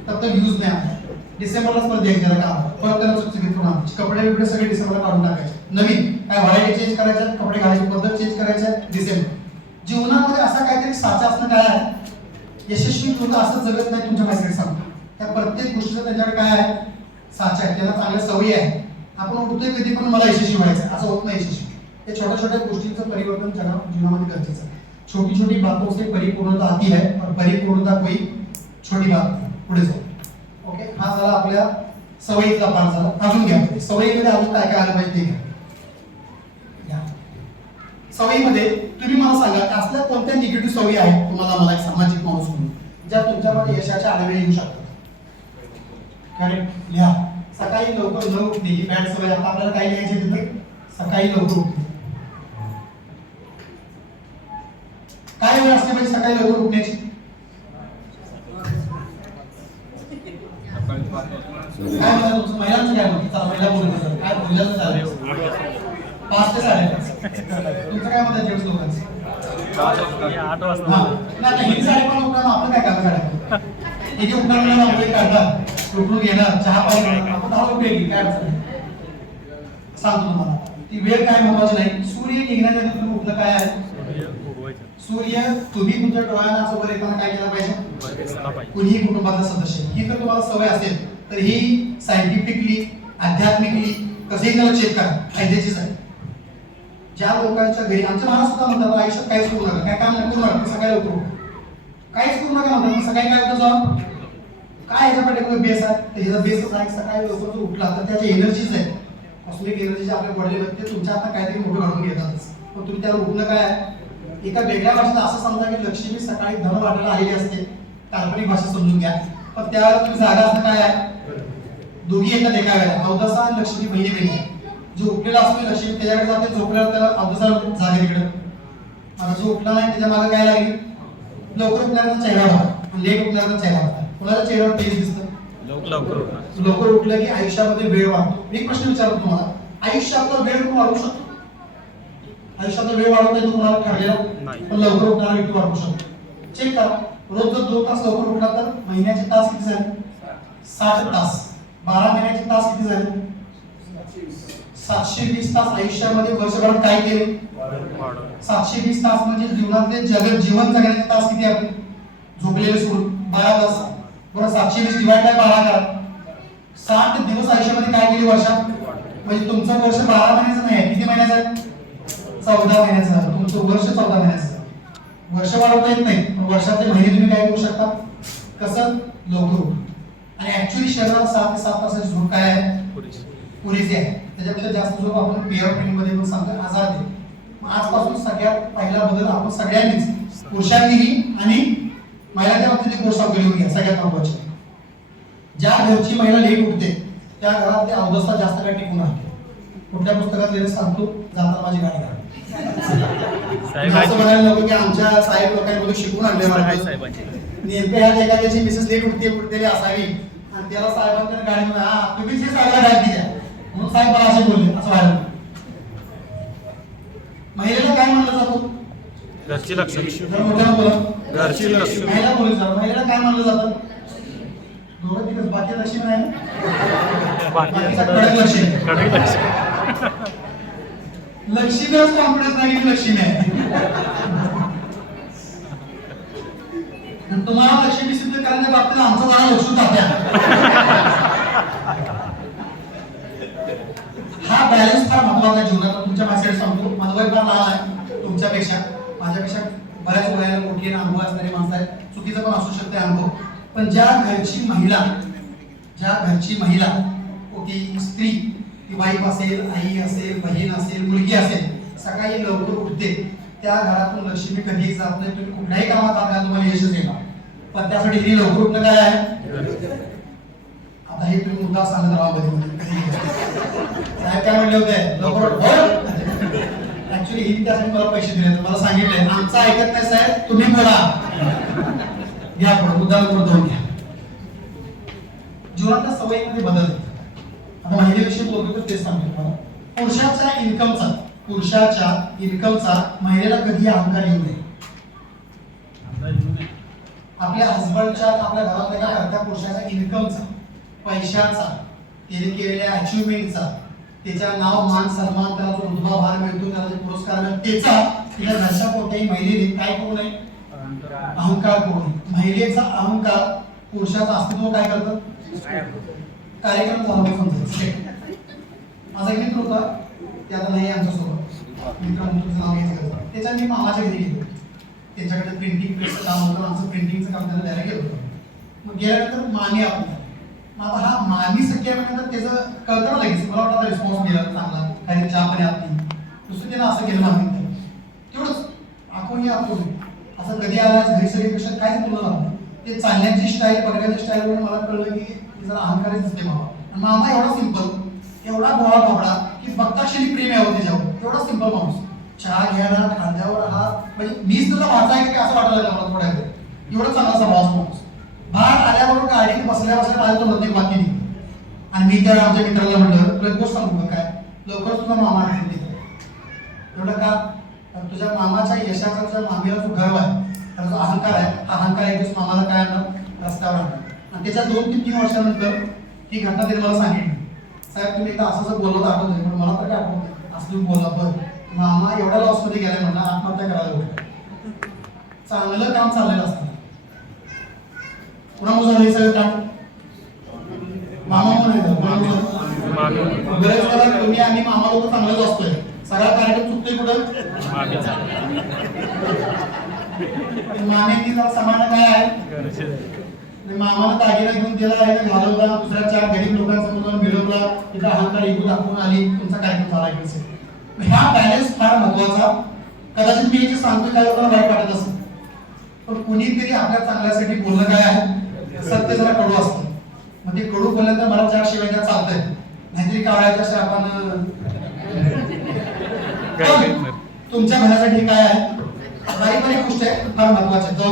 तब तक यूज नाही आला. डिसेंबरलाच परत द्यायचं काम परत त्याला चुकीचं करून कपडे बिपडे सगळे डिसेंबरला काढून टाकायचे. नवीन काय व्हरायटी चेंज करायच्या, कपडे घालायची पद्धत चेंज करायच्या डिसेंबर. जीवनामध्ये असा काहीतरी साचा असणं काय आहे. यशस्वी लोक असं जगत नाही तुमच्या माहिती सांगतो. त्या प्रत्येक गोष्टीचं त्यांच्याकडे काय आहे साचा आहे, त्यांना चांगल्या सवयी आहे. आपण उठतोय कधी पण मला यशस्वी व्हायचं असं होत नाही. यशस्वी हे छोट्या छोट्या गोष्टींचं परिवर्तन जीवनामध्ये गरजेचं आहे. छोटी छोटी बातों से परिपूर्णता आती है और परिपूर्णता कोई छोटी बात नहीं. पुढे जाऊ. ओके हा झाला आपल्या सवयीचा पाठ झाला. अजून घ्या सवयीमध्ये अजून काय काय आलं पाहिजे ते घ्या. सवयीमध्ये तुम्ही मला सांगा असल्या कोणत्या निगेटिव्ह सवयी आहेत तुम्हाला मला एक सामाजिक माणूस म्हणून ज्या तुमच्यामध्ये यशाच्या आडवे येऊ शकतात. करेक्ट लिहा. सकाळी लवकर न उठणे ही बॅड सवय. आता आपल्याला काय लिहायचे तिथे सकाळी लवकर उठणे. काय वेळ असते पाहिजे सकाळी लवकर उठण्याची. काय म्हणतात तुमचं महिलांचं काय म्हणतात. चला महिला बोलतो काय बोलल्याचं चालेल 5 ते 5:30. तुमचं काय म्हणतात जेव्हा लोकांचं 8 वाजता नाही ही 5:30 उठणार आपलं काय काम करायचं. हे जे उठणार आपले काढतात उठून घेणार चहा पाणी आपण दहा उपयोगी काय सांगतो तुम्हाला. ती वेळ काय महत्वाची नाही. सूर्य निघण्याच्या आधी तुम्ही उठलं काय आहे सूर्य तुम्ही तुमच्या डोळ्यांना असं वर येताना काय केलं पाहिजे कुणीही कुटुंबाचा सदस्य. ही जर तुम्हाला सवय असेल तर ही सायंटिफिकली आध्यात्मिकली कसेही त्याला चेक करा फायद्याचीच आहे. ज्या लोकांच्या घरी आमच्या महाराज सुद्धा म्हणतात आयुष्यात काहीच करू नका काय काम करू नका सकाळी लवकर काहीच करू नका म्हणतात. सकाळी काय होतं जाऊन काय ह्याच्या पाठीमागे बेस आहे तर ह्याचा बेसच आहे. सकाळी लवकर जर उठला तर त्याची एनर्जीच आहे कॉस्मिक एनर्जी आपल्या बॉडीला ते तुमच्या हातात काहीतरी मोठं घडून घेतातच. पण तुम्ही त्याला उठणं काय आहे एका वेगळ्या भाषेत असं समजा की लक्ष्मी सकाळी धन वाटायला आलेली असते. काल्पनिक भाषा समजून घ्या. पण त्यावेळेला तुम्ही जागा असणं काय आहे दोघी येतात एका वेळेला. अवदसा आणि लक्ष्मी बहिणी जो उठलेला असतो लक्ष्मी त्याच्याकडे जाते झोपलेला त्याला अवदसा जागे तिकडे. आता जो उठला नाही त्याच्या मागे काय लागेल लवकर उठल्याचा चेहरा होता लेट उठल्याचा चेहरा होता. कोणाच्या चेहऱ्यावर तेज दिसतं लवकर उठलं की आयुष्यामध्ये वेळ वाढतो. एक प्रश्न विचारतो तुम्हाला आयुष्यातला वेळ कोण वाढवू शकतो. आयुष्यातला वेळ वाढवता येतो कोणाला ठरलेला पण लवकर उठणारा व्यक्ती वाढवू शकतो. चेक करा रोज जर 2 तास लवकर उठला तर महिन्याचे तास किती झाले 60 तास. 12 महिन्याचे तास किती झाले 720 तास. आयुष्यामध्ये वर्षभरात काय केले 720 तास म्हणजे जीवनातले जीवन जगण्याचे तास किती आपले झोपलेले सोडून 12 तास. बरं 720 डिवाइड बाय 12 करा 60 दिवस आयुष्यामध्ये काय केले वर्षात. म्हणजे तुमचं वर्ष 12 महिन्याचं नाही किती महिन्याचं आहे 14 महिन्याचं आहे. तुमचं वर्ष 14 महिन्याचं. वर्ष वाढवता येत नाही पण वर्षातले महिने तुम्ही काय करू शकता कसं लवकर उठून. आणि ऍक्च्युअली शरीराला 6 ते 7 तासाची झोप काय आहे पुरेशी आहे. त्याच्यापेक्षा जास्त झोप आपण पेअर ट्रेनिंग मध्ये पण सांगतो आजार आहे. आजपासून सगळ्यात पहिला बदल आपण सगळ्यांनीच पुरुषांनीही आणि महिलांच्या बाबतीत एक गोष्ट लिहून घ्या सगळ्यात महत्त्वाची. ज्या घरची महिला लेट उठते त्या घरात ते अवस्था जास्त काय टिकून राहते. कुठल्या पुस्तकात लिहिलं सांगतो जाताना माझी गाडी घाल. असं म्हणायला नको की आमच्या साहेब लोकांमध्ये शिकून आणले नेमक्या ह्या एखाद्याची मिसेस लेट उठतेली असावी आणि त्याला साहेबांच्या गाडीमध्ये हा तुम्हीच हे साहेबाला गाडी द्या म्हणून साहेब मला असे बोलले असं व्हायला. महिलेला काय म्हणलं जातं घरची लक्ष्मी घरची लक्ष्मी. महिला बोलत जातं महिलेला काय म्हणलं जातं दोघं दिवस बाकी लक्ष्मी नाही कडक लक्ष्मी. लक्ष्मीलाच कॉन्फिडन्स नाही की लक्ष्मी आहे. तुम्हाला लक्ष्मी सिद्ध करण्याच्या बाबतीत आमचा जरा लक्ष जात्या सेट सांगतो. माझं वय फार लहान आहे तुमच्यापेक्षा, माझ्यापेक्षा बऱ्याच वयाला मोठी आणि अनुभव असणारी माणसं आहेत. चुकीचं पण असू शकते अनुभव, पण ज्या घरची महिला ती स्त्री, ती वाईफ असेल, आई असेल, बहीण असेल, मुलगी असेल, सकाळी लवकर उठते, त्या घरातून लक्ष्मी कधीही जात नाही. तुम्ही कुठल्याही कामात आहात तुम्हाला यशच येणार, पण त्यासाठी ही लवकर उठणं काय आहे. आता हे तुम्ही मुद्दा सांगत राहा साहेब काय म्हणले होते लवकर. ऍक्च्युली ही त्यासाठी मला पैसे दिले, मला सांगितले आमचं ऐकत नाही साहेब, तुम्ही बोला. घ्या पुढे मुद्दा नंबर 2 घ्या. जीवनातल्या सवयीमध्ये बदल येतात. आता महिलेविषयी बोलतो तर तेच सांगतो तुम्हाला. पुरुषाच्या इन्कमचा महिलेला कधी अहंकार येऊ नये. आपल्या हसबंडच्या, आपल्या घरातल्या काय करत्या पुरुषाच्या इन्कमचा, पैशाचा, त्याने केलेल्या अचिव्हमेंटचा, त्याच्या नाव मान सन्मान, त्याला जो रुतबा भार मिळतो, त्याला जे पुरस्कार मिळतो त्याचा तिच्या घरच्या कोणत्याही महिलेने काय करू नये, अहंकार करू नये. महिलेचा अहंकार पुरुषाचं अस्तित्व काय करतं, कार्यक्रम झाला समजायचं. माझा एक मित्र होता, ते आता नाही आमच्यासोबत, मित्र तुझं नाव घ्यायचं, त्याच्या मी मामाच्या घरी गेलो. त्यांच्याकडे प्रिंटिंग प्रेसचं काम होतं, आमचं प्रिंटिंगचं काम त्यांना द्यायला गेलो होतो. मग गेल्यानंतर मामी आपला, मग आता हा मामी सख्या म्हणल्यानंतर त्याचं कळतं लगेच. मला वाटतं रिस्पॉन्स दिला चांगला, काही चहा पाणी आत नाही, दुसरं त्यानं असं केलं मामी तेवढंच आपण असं कधी आला घरी सगळीपेक्षा काय तुला झालं. ते चालण्याची स्टाईल, बघण्याची स्टाईल वरून मला कळलं की जरा अहंकारीच दिसते मामा. मामा एवढा सिंपल, एवढा भोळा भाबडा की बघताक्षणी प्रेम यावं त्याच्यावर, एवढा सिंपल माणूस. चहा घ्यायला खांद्यावर हात, म्हणजे मीच तुला वाचा आहे की असं वाटायला लागलं मला थोड्या वेळ. एवढा चांगला स्वभाव माणूस. बाहेर आल्याबरोबर गाडीत बसल्या माझ्या तो प्रत्येक बातमी निघतो. आणि मी त्या आमच्या मित्राला म्हटलं तुला गोष्ट सांगू काय, लवकर तुझा मामा एवढं का, तुझ्या मामाच्या यशाचा, तुझ्या मामीला जो गर्व आहे, त्याचा जो अहंकार आहे, हा अहंकार एक दिवस मामाला काय आणणार, रस्त्यावर आणणार. आणि त्याच्या 2 ते 3 वर्षानंतर ही घटना त्यांनी मला सांगितली. साहेब तुम्ही एकदा असं बोलत आठवत, पण मला तर काय आठवत असं तुम्ही बोला. बरं मामा एवढ्या लॉसमध्ये गेलाय म्हणला, आत्महत्या करायला होतं. चांगलं काम चाललेलं असतं, पुन्हा मुलं हे सगळं काम मामा म्हणून बरेच वेळा तुम्ही आम्ही मामा लोक चांगलंच असतोय, सगळा कार्यक्रम चुकतोय कुठं, मामेची जरा समान काय आहे. मामाला दागिना घेऊन दिला, घालवला, दुसऱ्या 4 गरीब लोकांसमोर मिळवला, तिथं अहंकार इगो दाखवून आली, तुमचा कार्यक्रम झाला गेला. ह्या बॅलन्स फार महत्वाचा. कदाचित मी जे सांगतोय काही लोकांना वाईट वाटत असेल, पण कुणीतरी आपल्या चांगल्यासाठी बोलणं काय आहे, सत्य जरा कडू असतं. मग ते कडू बोलल्यानंतर मला 4 शिवाय त्या चालतंय, नाहीतरी कावळ्याच्या शापानं. तुमच्या भल्यासाठी काय आहे, बारीक बारीक गोष्ट आहे फार महत्वाच्या.